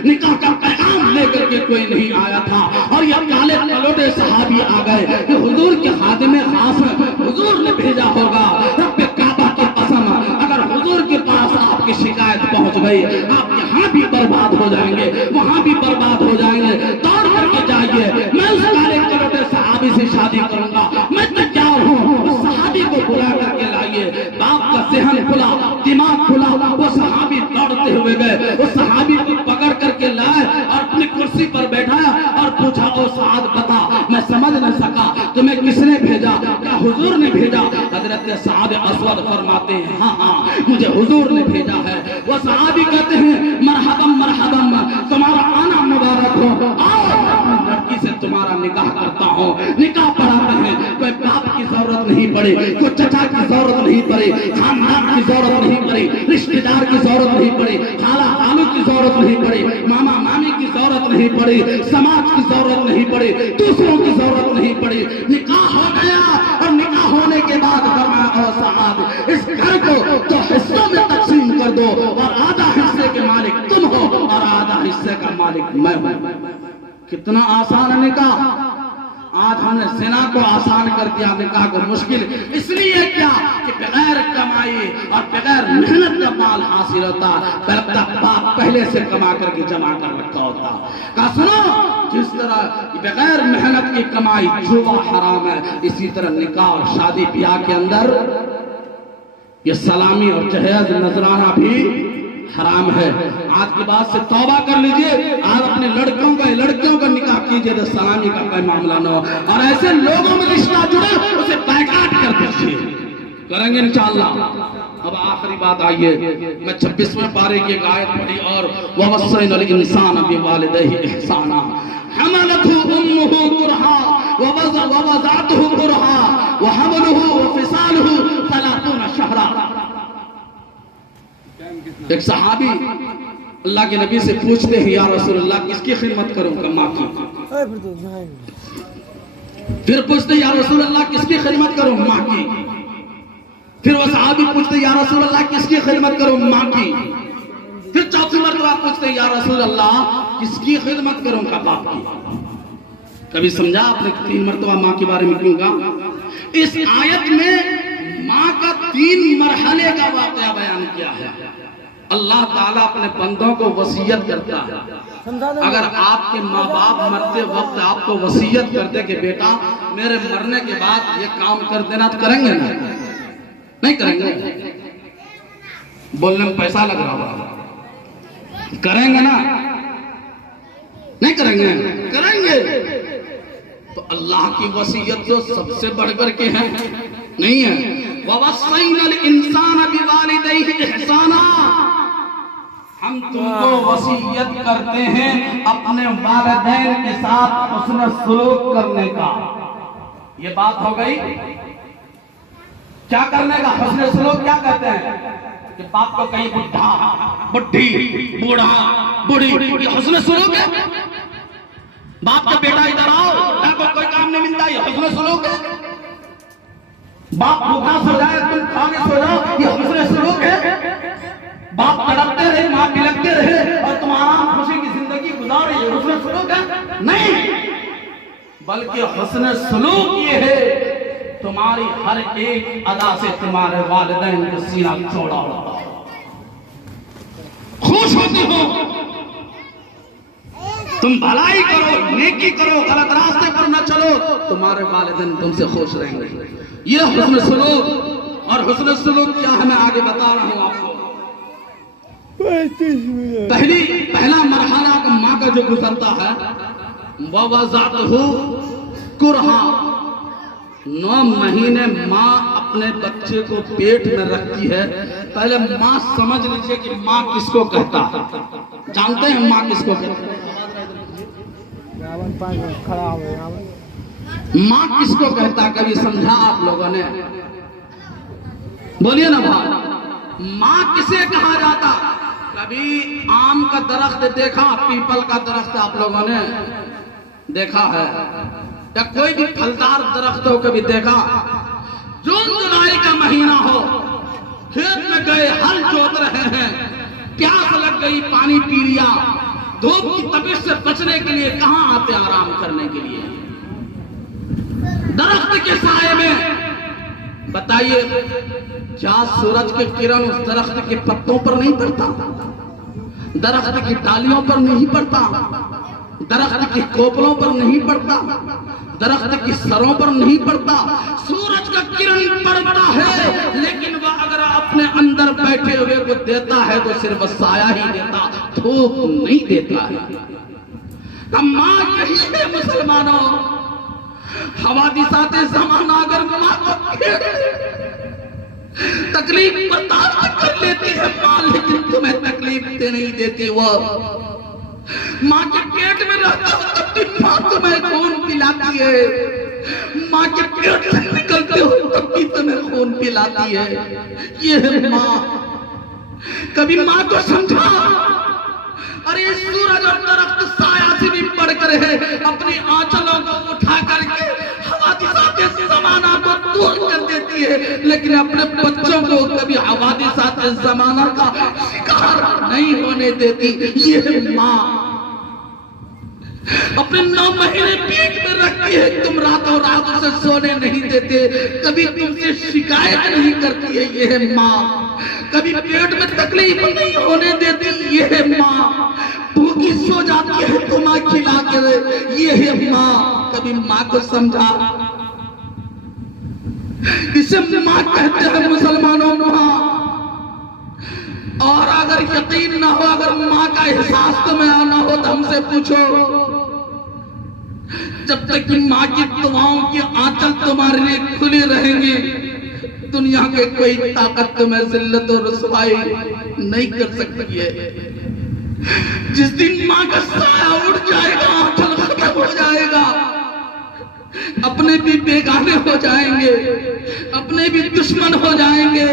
निकाह का पैगाम लेकर के कोई नहीं आया था, और ये काले कलोटे सहाबी आ गए। ये हुजूर के खादिम खास हुजूर ने भेजा होगा। रब्बे काबा की कसम, अगर हुजूर के पास आपकी शिकायत पहुंच गई, आप यहाँ भी बर्बाद हो जाएंगे, वहां भी बर्बाद हो जाएंगे। दौड़ करके जाइए, मैं उस काले कलोटे सहाबी से शादी करूंगा, मैं तैयार हूँ। उस सहाबी को बुला करके लाइए। बाप का सेहन खुला, दिमाग खुला, वो सहाबी दौड़ते हुए गए, उस सहाबी को पकड़ करके लाए और अपनी कुर्सी पर बैठाया और पूछा, ओ साद बता, मैं समझ न सका तुम्हें किसने भेजा? क्या हुजूर ने भेजा? हजरत साद असवद फरमाते हैं, हाँ हाँ मुझे हुजूर ने भेजा है। वो सहाबी कहते हैं, मरहबम मरहबम, तुम्हारा आना मुबारक हो, आओ लड़की से तुम्हारा निकाह करता हूँ। निकाह पढ़ाते हैं, कोई बाप की जरूरत नहीं पड़ी, कोई चचा की जरूरत नहीं पड़ी, खानदान की जरूरत नहीं पड़ी, रिश्तेदार की जरूरत नहीं पड़ी, खाला खालू की जरूरत नहीं पड़ी, मामा मामी की जरूरत नहीं पड़ी, समाज की जरूरत नहीं पड़ी, दूसरों की जरूरत नहीं पड़ी। निकाह हो गया, और निकाह होने के बाद फरमाया, ओ साद इस घर को तो हिस्सों में तकसीम कर दो, और आधा हिस्से के मालिक तुम हो और आधा हिस्से का मालिक मैं हूं। कितना आसान है निकाह। आज हमने जिना को आसान कर दिया, निकाह को मुश्किल। इसलिए क्या कि बगैर कमाई और बगैर मेहनत का माल हासिल होता, बाप पहले से कमा करके जमा कर रखा होता। कहा सुनो, जिस तरह बगैर मेहनत की कमाई जुआ हराम है, इसी तरह निकाह और शादी ब्याह के अंदर ये सलामी और जहेज नजराना भी हराम है। आज के बाद से तौबा कर लीजिए, आज अपने लड़कियों का निकाह कीजिए तो सलामी का कोई मामला न हो, और ऐसे लोगों में रिश्ता जुड़े उसे बैकाट कर दीजिए। करेंगे इंशाअल्लाह। अब आखिरी बात आइए, मैं 26वें पारे की एक आयत पढ़ी और ववस्सैनल इंसान बिवालिदैहि इहसाना हमलतहु उम्मुहु कुरहा ववज़अतहु कुरहा वहमलुहु वफिसालुहु 30 शहरा। एक सहाबी अल्लाह के नबी से पूछते हैं, या रसूलल्लाह किसकी खिदमत करूं? माँ की। फिर पूछते या रसूलल्लाह किसकी खिदमत करूं? माँ की। फिर वो सहाबी पूछते या रसूलल्लाह किसकी खिदमत करूं? माँ की। फिर चौथी मरतबा पूछते या रसूलल्लाह किसकी खिदमत करूं? का बाप की। कभी समझा आपने 3 मरतबा माँ के बारे में क्यों कहा? इस आयत में माँ का 3 मरहले का वाकया बयान किया है। अल्लाह ताला अपने बंदों को वसीयत करता है। अगर आपके माँ बाप मरते वक्त आपको वसीयत करते कि बेटा मेरे मरने के बाद ये काम कर देना, तो करेंगे ना? नहीं करेंगे? बोलने में पैसा लग रहा होगा, करेंगे ना? नहीं करेंगे? करेंगे। तो अल्लाह की वसीयत जो सबसे बढ़कर के है नहीं है। ववस्सैनल इंसान बिवालिदैहि इहसाना, हम तुमको वसीयत करते हैं अपने वालिदैन के साथ हुस्न सलूक करने का। ये बात हो गई। क्या करने का? हुस्न सलूक क्या कहते हैं? कि बाप को कहीं बुढ़ा बुढ़ी बूढ़ा बूढ़ी, ये हुस्न सलूक है। बाप का बेटा इधर आओ, को कोई काम नहीं मिलता, ये हुस्न सलूक है। बाप भूखा सो जाए तुम खाने सो जाओ, ये हुस्न सलूक है। बाप तड़पते रहे, माँ बिलखते रहे और तुम आराम खुशी की जिंदगी गुजारे, ये हुस्न सलूक है? नहीं, बल्कि हुस्न सलूक ये है तुम्हारी हर एक अदा से तुम्हारे वालिदैन का सीना चौड़ा होता है, खुश होते हो। तुम भलाई करो, नेकी करो, गलत रास्ते पर न चलो, तुम्हारे वालिदैन तुमसे खुश रहेंगे। ये हुस्न सलूक। और हुस्न सलूक क्या है मैं आगे बता रहा हूं आपको। पहला मरहला का माँ का जो गुजरता है, ववज़अतहु कुरहा, 9 महीने माँ अपने बच्चे को पेट में रखती है। पहले माँ समझ लीजिए कि माँ किसको कहता है। जानते हैं माँ किसको कहता है? माँ किसको कहता है? कभी समझा आप लोगों ने? बोलिए ना भाई, माँ किसे कहा जाता? कभी आम का दरख्त देखा, पीपल का दरख्त आप लोगों ने देखा है? या कोई भी फलदार दरख्त हो कभी देखा? जून जुलाई का महीना हो, खेत में गए, हल जोत रहे हैं, प्यास लग गई, पानी पी लिया, धूप की तपिश से बचने के लिए कहां आते? आराम करने के लिए दरख्त के साए में। बताइए, क्या सूरज के किरण उस दरख्त के पत्तों पर नहीं पड़ता? दरख्त की डालियों पर नहीं पड़ता? दरख्त की कोपलों पर नहीं पड़ता? दरख्त की सरों पर नहीं पड़ता? सूरज का किरण पड़ता है, लेकिन वह अगर अपने अंदर बैठे हुए को देता है तो सिर्फ साया ही देता, धूप नहीं देता है। माँ यही है मुसलमानों। हवादिसाते ज़माना अगर माँ को तकलीफ बर्दाश्त कर लेती है माँ, लेकिन तुम्हें तकलीफ दे नहीं देती। वो माँ के पेट में रहता हो तब भी माँ तुम्हें खून पिलाती है। माँ के पेट से निकलते हो तब भी तुम्हें खून पिलाती है। ये है माँ। कभी माँ को समझा? अरे सूरज और दरख्त साया से भी बढ़कर है, अपनी आंचलों को उठा करके हवादिसाते ज़माना को दूर कर देती है, लेकिन अपने बच्चों को कभी हवादिसाते ज़माना का शिकार नहीं होने देती। ये है माँ। अपने 9 महीने पेट में रखती है, तुम रातों रात उसे सोने नहीं देते, कभी तुमसे शिकायत नहीं करती है। ये है माँ। कभी पेट में तकलीफ नहीं होने देती। ये है माँ। भूखी सो जाती है तो माँ खिला के, ये है माँ। कभी माँ को समझा? इसे माँ कहते हैं मुसलमानों, माँ। और अगर यकीन ना हो, अगर माँ का एहसास तुम्हें आना हो तो हमसे पूछो। जब तक कि माँ की दुआओं की आंचल तुम्हारे लिए खुली रहेंगी, दुनिया के कोई ताकत तुम्हें जिल्लत और रुसवाई नहीं कर सकती है। जिस दिन माँ का साया उड़ जाएगा, आंचल खत्म हो जाएगा, अपने भी बेगाने हो जाएंगे, अपने भी दुश्मन हो जाएंगे,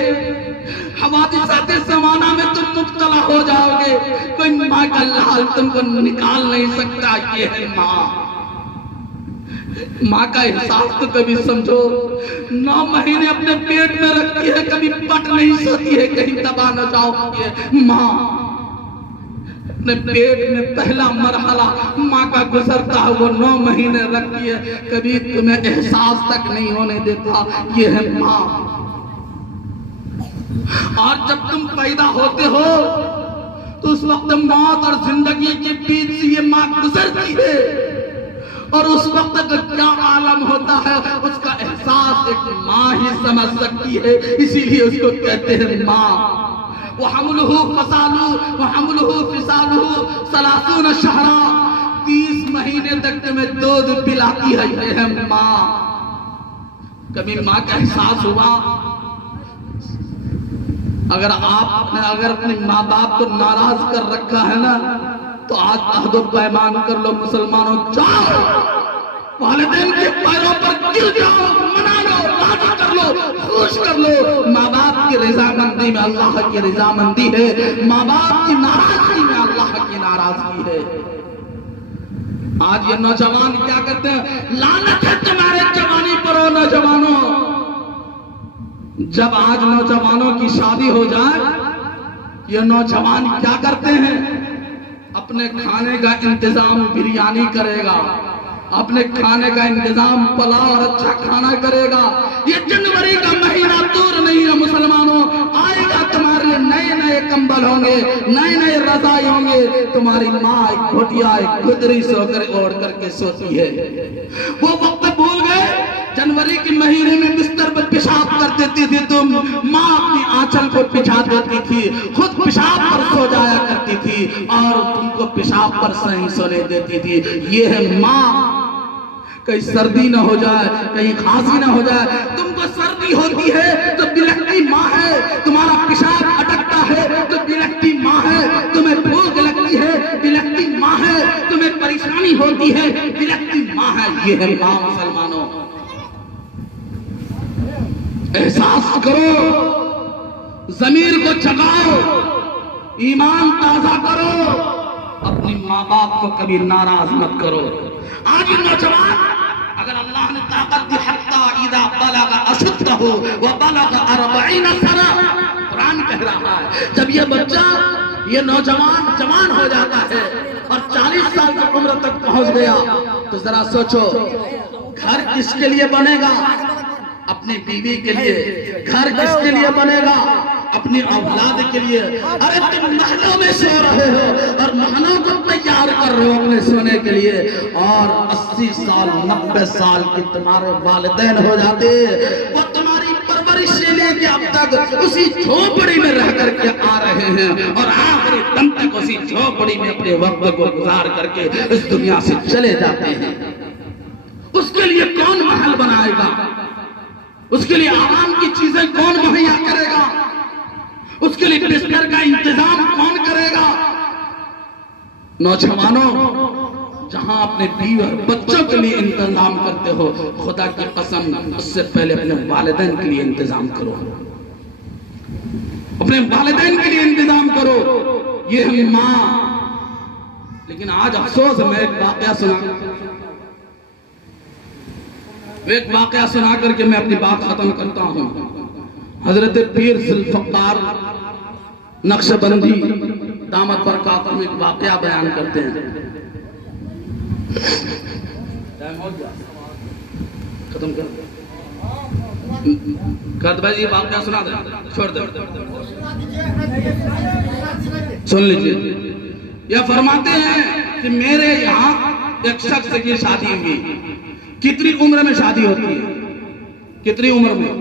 हवादिसाते ज़माना में तुम मुब्तला हो जाओगे। कोई माँ का लाल तुमको निकाल नहीं सकता। ये है माँ। माँ का एहसास तो कभी समझो। 9 महीने अपने पेट में रखती है, कभी पट नहीं सोती है कहीं दबा न जाओ। माँ अपने पेट में पहला मरहला माँ का गुजरता है, वो 9 महीने रखती है, कभी तुम्हें एहसास तक नहीं होने देता। ये है माँ। और जब तुम पैदा होते हो तो उस वक्त मौत और जिंदगी के बीच से ये माँ गुजरती है, और उस वक्त का क्या आलम होता है उसका एहसास एक माँ ही समझ सकती है। इसीलिए उसको कहते हैं माँ। वो हमलहु फसालु वो हमलहु फिसालहु सलासून शहरा, 30 महीने तक तुम्हें दूध पिलाती है। ये है माँ। कभी माँ का एहसास हुआ? अगर आपने अपने माँ बाप को नाराज कर रखा है ना, तो आज अहद पैमान कर लो मुसलमानों, जाओ वालिदैन के पैरों पर गिर जाओ, मना लो, राजी कर लो, खुश कर लो। माँ बाप की रजामंदी में अल्लाह की रजामंदी है, माँ बाप की नाराजगी में अल्लाह की नाराजगी है। आज ये नौजवान क्या करते हैं? लानत है तुम्हारे जवानी पर ओ नौजवानों। जब आज नौजवानों की शादी हो जाए, ये नौजवान क्या करते हैं? अपने खाने का इंतजाम बिरयानी करेगा, अपने खाने का इंतजाम पुलाव और अच्छा खाना करेगा। ये जनवरी का महीना दूर नहीं है मुसलमानों, आएगा तुम्हारे लिए नए नए कंबल होंगे, नए नए रजाई होंगे। तुम्हारी माँ एक घोटिया एक गुदरी सोकर ओढ़ करके सोती है। वो वक्त भूल गए जनवरी के महीने में बिस्तर पर पेशाब कर देती थी तुम। माँ अपनी आंचल को बिछा देती थी, खुद पेशाब पर सो जाया करती थी और तुमको पेशाब पर सही सोने देती थी। ये है माँ। कहीं सर्दी ना हो जाए, कहीं खांसी ना हो जाए। तुमको सर्दी होती है तो बिलखती माँ है, तुम्हारा पेशाब अटकता है तो बिलखती माँ है, तुम्हें भूख लगती है बिलखती माँ है, तुम्हें परेशानी होती है बिलखती माँ है। ये है माँ। मुसलमानों, एहसास करो, जमीर को जगाओ, ईमान ताजा करो, अपनी माँ बाप को कभी नाराज मत करो। आज नौजवान, अगर अल्लाह ने ताकत दी, हत्ता इदा बलग अशुद्धहु व बलग 40 सना, कुरान कह रहा है जब ये बच्चा, ये नौजवान जवान हो जाता है और 40 साल की उम्र तक पहुंच गया, तो जरा सोचो घर किसके लिए बनेगा? अपनी बीवी के लिए। घर किसके लिए बनेगा? अपनी औलाद के लिए। अरे तुम महलों में सो रहे हो और महलों को तैयार कर रहे हो अपने सोने के लिए, और 80 साल 90 साल के तुम्हारे वालिदैन हो जाते, वो तुम्हारी परवरिश से लेके अब तक उसी झोपड़ी में रह करके आ रहे हैं और आखिरी दम तक उसी झोपड़ी में अपने वक्त को गुजार करके इस दुनिया से चले जाते हैं। उसके लिए कौन महल बनाएगा? उसके लिए आराम की चीजें कौन मुहैया करेगा? उसके लिए बिस्तर का इंतजाम कौन करेगा? नौजवानों, जहां अपने बीवी और बच्चों के लिए इंतजाम करते हो, खुदा की कसम उससे पहले अपने वालिदैन के लिए इंतजाम करो, अपने वालिदैन के लिए इंतजाम करो। ये है माँ। लेकिन आज अफसोस, मैं एक वाकया सुना करके मैं अपनी बात खत्म करता हूं। हजरत पीर जुल्फकार नक्शबंदी दामत बरकातहू एक वाकया बयान करते हैं। खत्म कर भाई, ये वाकया सुना दे, छोड़ दे, सुन लीजिए। यह फरमाते हैं कि मेरे यहाँ एक शख्स की शादी हुई। कितनी उम्र में शादी होती है? कितनी उम्र में?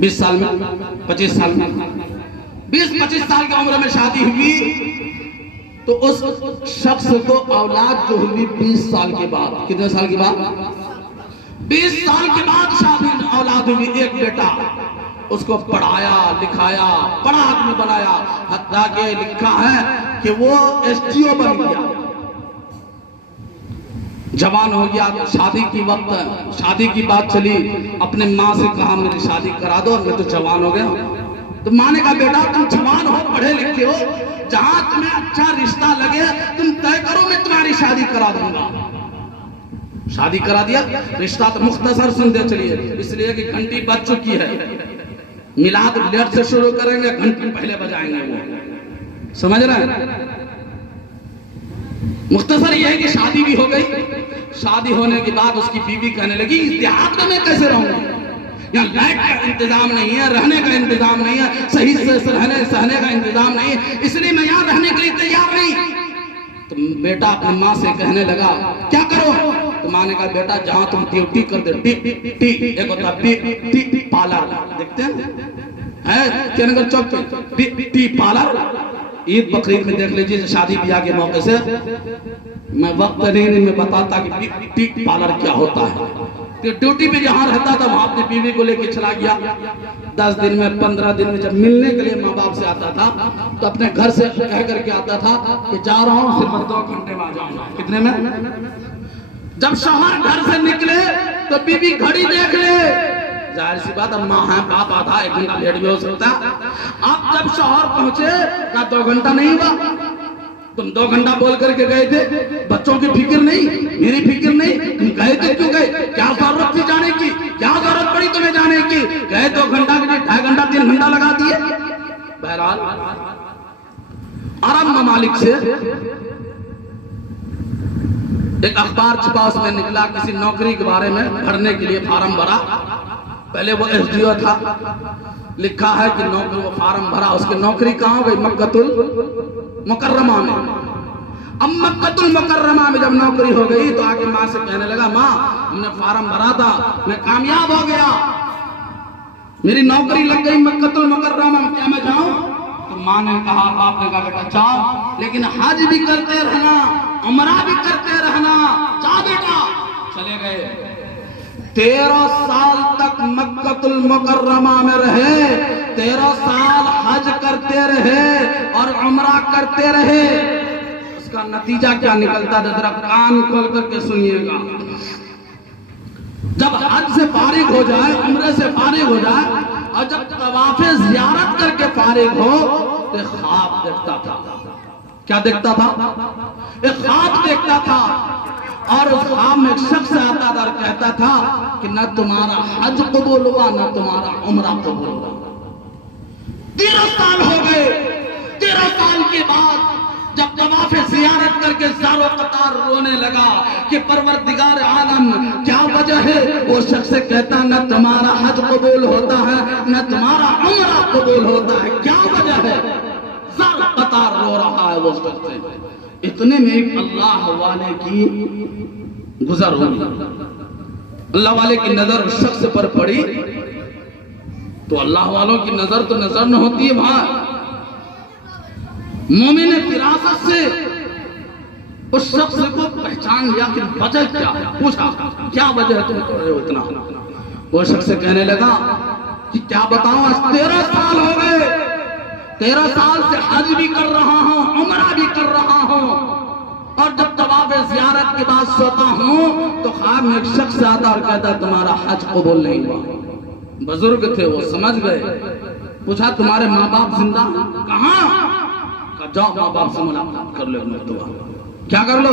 20 साल में, 25 साल में। 20-25 साल की उम्र में शादी हुई तो उस शख्स को औलाद जो हुई 20 साल के बाद। कितने साल के बाद? 20 साल के बाद शादी औलाद हुई, एक बेटा, उसको पढ़ाया लिखाया, बड़ा आदमी बनाया, हत्या के लिखा है कि वो एसडीओ बन गया। जवान हो गया, शादी की वक्त शादी की बात चली, अपने माँ से कहा मेरी शादी करा दो, मैं तो जवान हो गया। तो माँ ने कहा बेटा तुम जवान हो, पढ़े लिखे हो, जहां तुम्हें अच्छा रिश्ता लगे तुम तय करो, मैं तुम्हारी शादी करा दूंगा। शादी करा दिया। रिश्ता तो मुख्तसर सुनते चलिए, इसलिए कि घंटी बज चुकी है, मिलाद लेट से शुरू करेंगे, घंटी पहले बजाएंगे, वो समझ रहे हैं। मुख्तसर यह है कि शादी भी हो गई। शादी होने के बाद उसकी बीवी कहने लगी इस देहात में मैं कैसे रहूंगी, यहाँ लाइट का इंतजाम नहीं है, रहने का इंतजाम नहीं है, सही से रहने सहने का इंतजाम नहीं है, इसलिए मैं यहाँ रहने के लिए तैयार नहीं। तो बेटा अपनी माँ से कहने लगा क्या करो? तो माँ ने कहा बेटा जहां तुम ड्यूटी करते एक होता टी पार्लर, देखते हैं क्या नगर चौक पे टी पार्लर। ईद बकरीद में देख लीजिए, शादी ब्याह के मौके से मैं वक्त नहीं मैं बताता कि टी पार्लर क्या होता है। तो ड्यूटी पे जहाँ रहता था वहां अपनी बीवी को लेके चला गया। 10 दिन में 15 दिन में जब मिलने के लिए माँ बाप से आता था तो अपने घर से कह करके आता था कि जा रहा हूँ सिर्फ 2 घंटे में आ जाऊंगा। कितने में? जब शौहर घर से निकले तो बीवी घड़ी देख ले, जाहिर सी बात अब माँ है, बाप आधा 1 घंटा लेट भी हो सकता। अब जब शौहर पहुंचे ना 2 घंटा नहीं हुआ, तुम 2 घंटा बोल करके गए थे, बच्चों की फिक्र नहीं, मेरी फिक्र नहीं, तुम गए थे क्यों गए? क्या जरूरत थी जाने की? क्या जरूरत पड़ी तुम्हें जाने की? गए 2 घंटा के लिए 2.5 घंटा 3 घंटा लगा दिए। बहरहाल अरब ममालिक से एक अखबार छपा, उसमें निकला किसी नौकरी के बारे में, भरने के लिए फार्म भरा। पहले वो एसडीओ था, लिखा है कि नौकरी, वो फार्म भरा, उसकी नौकरी कहाँ हो गई? मक्कतुल मुकर्रमा में। अब मक्कतुल मुकर्रमा में जब नौकरी हो गई तो आके माँ से कहने लगा माँ हमने फार्म भरा था, मैं कामयाब हो गया, मेरी नौकरी लग गई मक्कतुल मुकर्रमा में, क्या मैं जाऊं? तो माँ ने कहा, बाप ने कहा बेटा जाओ, लेकिन हज भी करते रहना, उमरा भी करते रहना, जा बेटा। चले गए। 13 साल तक मक्कतुल मुकर्रमा में रहे, 13 साल हज करते रहे और उमरा करते रहे। उसका नतीजा क्या निकलता था जरा कान खोल करके सुनिएगा। जब हज से फारिग हो जाए, उम्रे से फारिग हो जाए और जब तवाफ़े ज़ियारत करके फारिग हो तो ख्वाब देखता था। क्या देखता था? एक ख्वाब देखता था और उस ख्वाब में एक शख्स आता था और कहता था कि न तुम्हारा हज कबूल हुआ न तुम्हारा उम्रा कबूल हुआ। 13 साल हो गए। 13 साल के बाद जब तवाफ़े ज़ियारत करके ज़ारो कतार रोने लगा कि परवरदिगार आलम क्या वजह है, वो शख्स कहता न तुम्हारा हज कबूल होता है न तुम्हारा उम्रा कबूल होता है, क्या वजह है? ज़ारो कतार रो रहा है वो शख्स। इतने में एक अल्लाह वाले की गुजर हुई, अल्लाह वाले की नजर उस शख्स पर पड़ी। तो अल्लाह वालों की नजर तो नजर न होती है भाई। मोमिन फिरासत से उस शख्स को पहचान लिया कि वजह क्या है, पूछा क्या वजह है तुम कर रहे हो इतना। वो शख्स कहने लगा कि क्या बताऊं, आज 13 साल हो गए, 13 साल से हज भी कर रहा हूं, उमरा भी कर रहा हूं, और जब तवाफ़े ज़ियारत के बाद सोता हूं तो ख्वाब में एक शख्स आता और कहता तुम्हारा हज कबूल नहीं हुआ। बुजुर्ग थे, वो समझ गए। पूछा तुम्हारे माँ बाप जिंदा? कहाँ? जाओ माँ बाप से मुलाकात कर लो। क्या कर लो?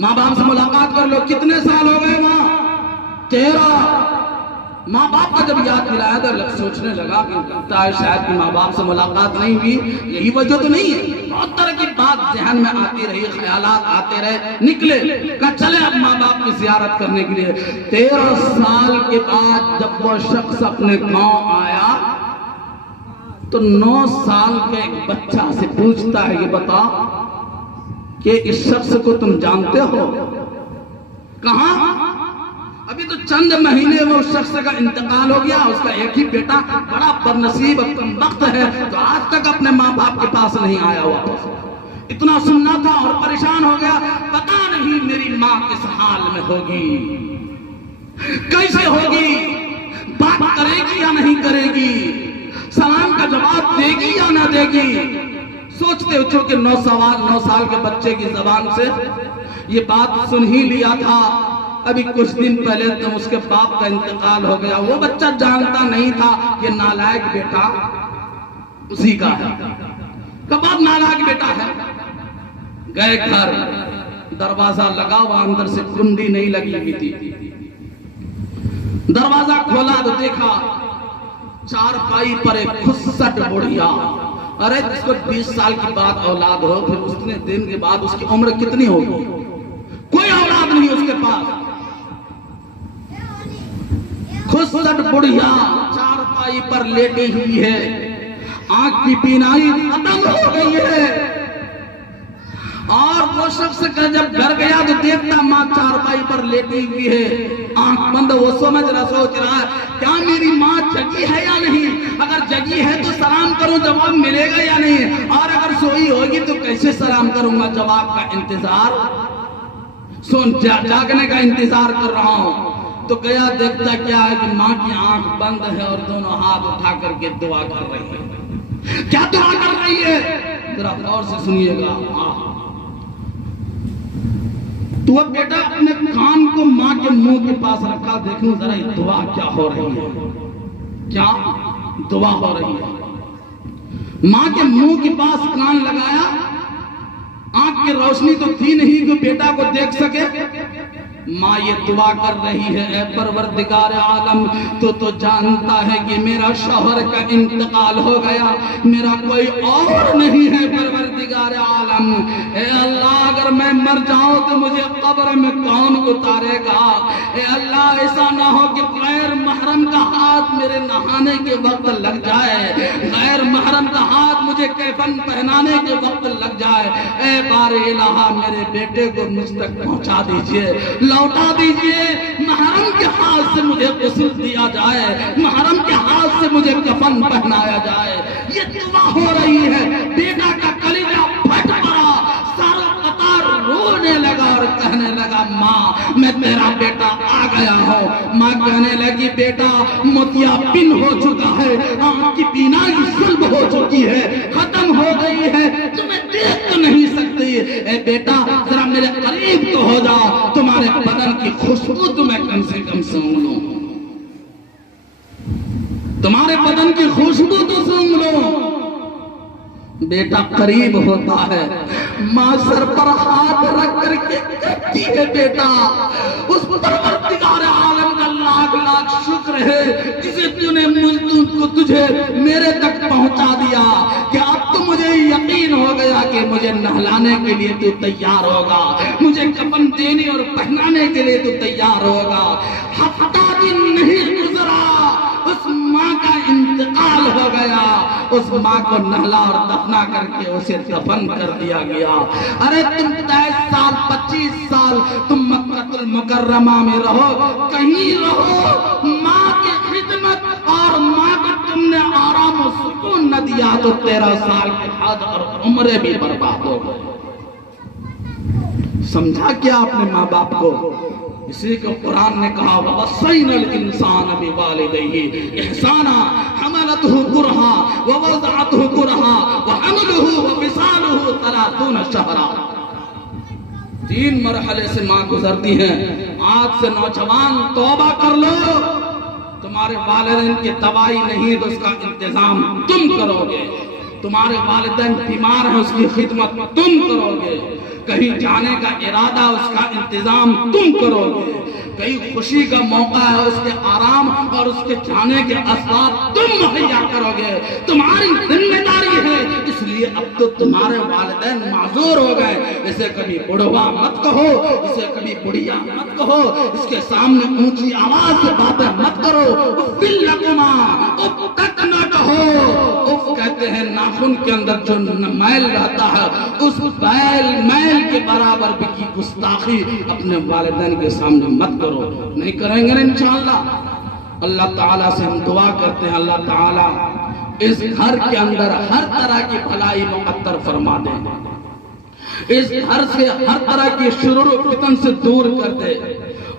माँ बाप से मुलाकात कर लो। कितने साल हो गए माँ? 13। माँ बाप का जब याद दिलाया तो सोचने लगा कि लगता है शायद कि माँ बाप से मुलाकात नहीं हुई, यही वजह तो नहीं है। बहुत तरह की बात जहन में आती रही, ख्यालात आते रहे, निकले कहा चले अब माँ बाप की जियारत करने के लिए। 13 साल के बाद जब वो शख्स अपने गांव आया तो 9 साल के एक बच्चा से पूछता है, ये बता कि इस शख्स को तुम जानते हो? कहाँ? अभी तो चंद महीने में उस शख्स का इंतकाल हो गया, उसका एक ही बेटा बड़ा बदनसीब वक्त है तो आज तक अपने माँ बाप के पास नहीं आया हुआ। इतना सुनना था और परेशान हो गया, पता नहीं मेरी माँ किस हाल में होगी। कैसे होगी, बात करेगी या नहीं करेगी, सलाम का जवाब देगी या ना देगी। सोचते हो चूंकि 9 साल के बच्चे की जबान से ये बात सुन ही लिया था। अभी कुछ दिन पहले तो उसके बाप का इंतकाल हो गया। वो बच्चा जानता नहीं था कि नालायक बेटा उसी का है, कबाब नालायक बेटा है। गए घर, दरवाजा लगा हुआ, अंदर से कुंडी नहीं लगी हुई थी। दरवाजा खोला तो देखा चारपाई पर एक खुसट बुढ़िया। अरे जिसको 20 साल की बाद औलाद हो, फिर उतने दिन के बाद उसकी उम्र कितनी होगी? कोई औलाद नहीं उसके पास। खुसट बुढ़िया चारपाई पर लेटी हुई है, आंख की बीनाई खत्म हो गई है। और वो शख्स जब घर गया तो देखता माँ चारपाई पर लेटी हुई है, आंख बंद। वो समझ रहा, सोच रहा है क्या मेरी माँ जगी है या नहीं। अगर जगी है तो सलाम करूं, जवाब मिलेगा या नहीं। और अगर सोई होगी तो कैसे सलाम करूंगा, जवाब का इंतजार, सुन जागने का इंतजार कर रहा हूं। तो गया, देखता क्या है कि माँ की आंख बंद है और दोनों हाथ उठा करके दुआ कर रही है। क्या दुआ कर रही है, जरा गौर से सुनिएगा। तो अब बेटा अपने कान को माँ के मुंह के पास रखा, देखूं जरा दुआ क्या हो रही है, क्या दुआ हो रही है। माँ के मुंह के पास कान लगाया, आंख की रोशनी तो थी नहीं कि बेटा को देख सके। माँ ये दुआ कर रही है, ऐ परवरदिगार आलम, तो जानता है कि मेरा शौहर का इंतकाल हो गया, मेरा कोई और नहीं है परवरदिगार आलम। ऐ अल्लाह अगर मैं मर जाऊं तो मुझे कब्र में कौन उतारेगा। ऐ अल्लाह ऐसा ना हो कि गैर महरम का हाथ मेरे नहाने के वक्त लग जाए, गैर महरम का हाथ मुझे कैफन पहनाने के वक्त लग जाए। ऐ बारे इलाहा मेरे बेटे को मुझ तक पहुंचा दीजिए, लौटा दीजिए। महरम के हाथ से मुझे गुस्ल दिया जाए, महरम के हाथ से मुझे कफन पहनाया जाए। ये दुआ हो रही है। बेटा का कलीजा फट पड़ा, सारा कतार रोने लगा और कहने लगा माँ मैं तेरा बेटा आ गया हूँ। माँ कहने लगी बेटा मोतियाबिंद हो चुका है, आंख की बीनाई सुल्ब हो चुकी है, खत्म हो गई है, तुम्हें देख तो नहीं सकती। ए बेटा जरा मेरे करीब तो हो जाओ, तुम्हारे बदन की खुशबू तो मैं कम से कम सूंघ लूं, तुम्हारे बदन की खुशबू तो सूंघ लो। बेटा करीब होता है, माँ सर पर हाथ रख करके कहती है बेटा उस परवरदिगार आलम का लाख लाख शुक्र है जिसे तूने तुझे मेरे तक पहुंचा दिया कि अब तो मुझे यकीन हो गया कि मुझे नहलाने के लिए तू तैयार होगा, मुझे कफन देने और पहनाने के लिए तू तैयार होगा। हफ्ता दिन नहीं गुजरा, उस माँ का इंतकाल हो गया, उस माँ को नहला और दफना करके उसे दफन कर दिया गया। अरे तुम 23 साल 25 साल तुम मक्कातुल मुकर्रमा में रहो, कहीं रहो, माँ की खिदमत और माँ को तुमने आराम और सुकून न दिया तो 13 साल के हज और उम्र भी बर्बाद हो गए। समझा क्या आपने माँ बाप को? इसी को कुरान ने कहा ववस्सैनल इंसान बिवालिदैहि इहसाना हमलतहु कुरहा व वज़अतहु कुरहा व हमलुहु व फिसालुहु 30 शहरा। 3 मरहले से माँ गुजरती हैं। आज से नौजवान तौबा कर लो, तुम्हारे वालिदैन की दवाई नहीं तो उसका इंतजाम तुम करोगे, तुम्हारे वालिदैन बीमार हैं उसकी खिदमत तुम करोगे, कहीं जाने का इरादा उसका इंतजाम तुम करोगे, कहीं खुशी का मौका है उसके आराम और उसके जाने के असबाब तुम मुहैया करोगे, तुम्हारी जिम्मेदारी है। इसलिए अब तो तुम्हारे वालिदैन माजूर हो गए। इसे कभी बुढ़वा मत कहो, इसे कभी बुढ़िया मत कहो, इसके सामने ऊंची आवाज से बातें मत करो, बिल्लकुमा तक न कहो। उफ कहते हैं नाखून के अंदर जो मैल रहता है उस मैल के बराबर भी की गुस्ताखी अपने वालिदैन के सामने मत करो। नहीं करेंगे ना इंशाअल्लाह। अल्लाह ताला से हम दुआ करते हैं अल्लाह ताला इस घर के अंदर हर तरह की भलाई मुक़द्दर फरमा दे, इस घर से हर तरह की शुरूर फितन से दूर कर दे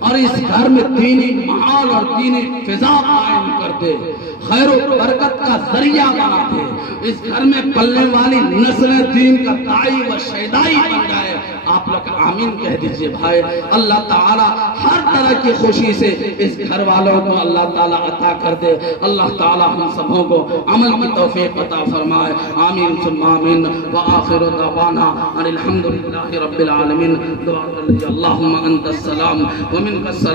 और इस घर में दीनी माहौल और दीनी फिजा कायम कर दे, खैर बरकत का जरिया बना दे। इस घर में पलने वाली नस्लें दीन का दाई व शैदाई बन जाए। आप लोग आमीन कह दीजिए भाई। अल्लाह ताला हर तरह की खुशी से इस घर वालों को अल्लाह ताला अता कर दे। अल्लाह ताला हम सबों को अमल की तौफीक अता फरमाए। आमीन सुम्मा आमीन। व आखिर दवाना अनिल हम्दुलिल्लाहि रब्बिल आलमीन। दुआ कर लीजिए, अल्लाहुम्मा अंतस सलाम व मिनकस सलाम।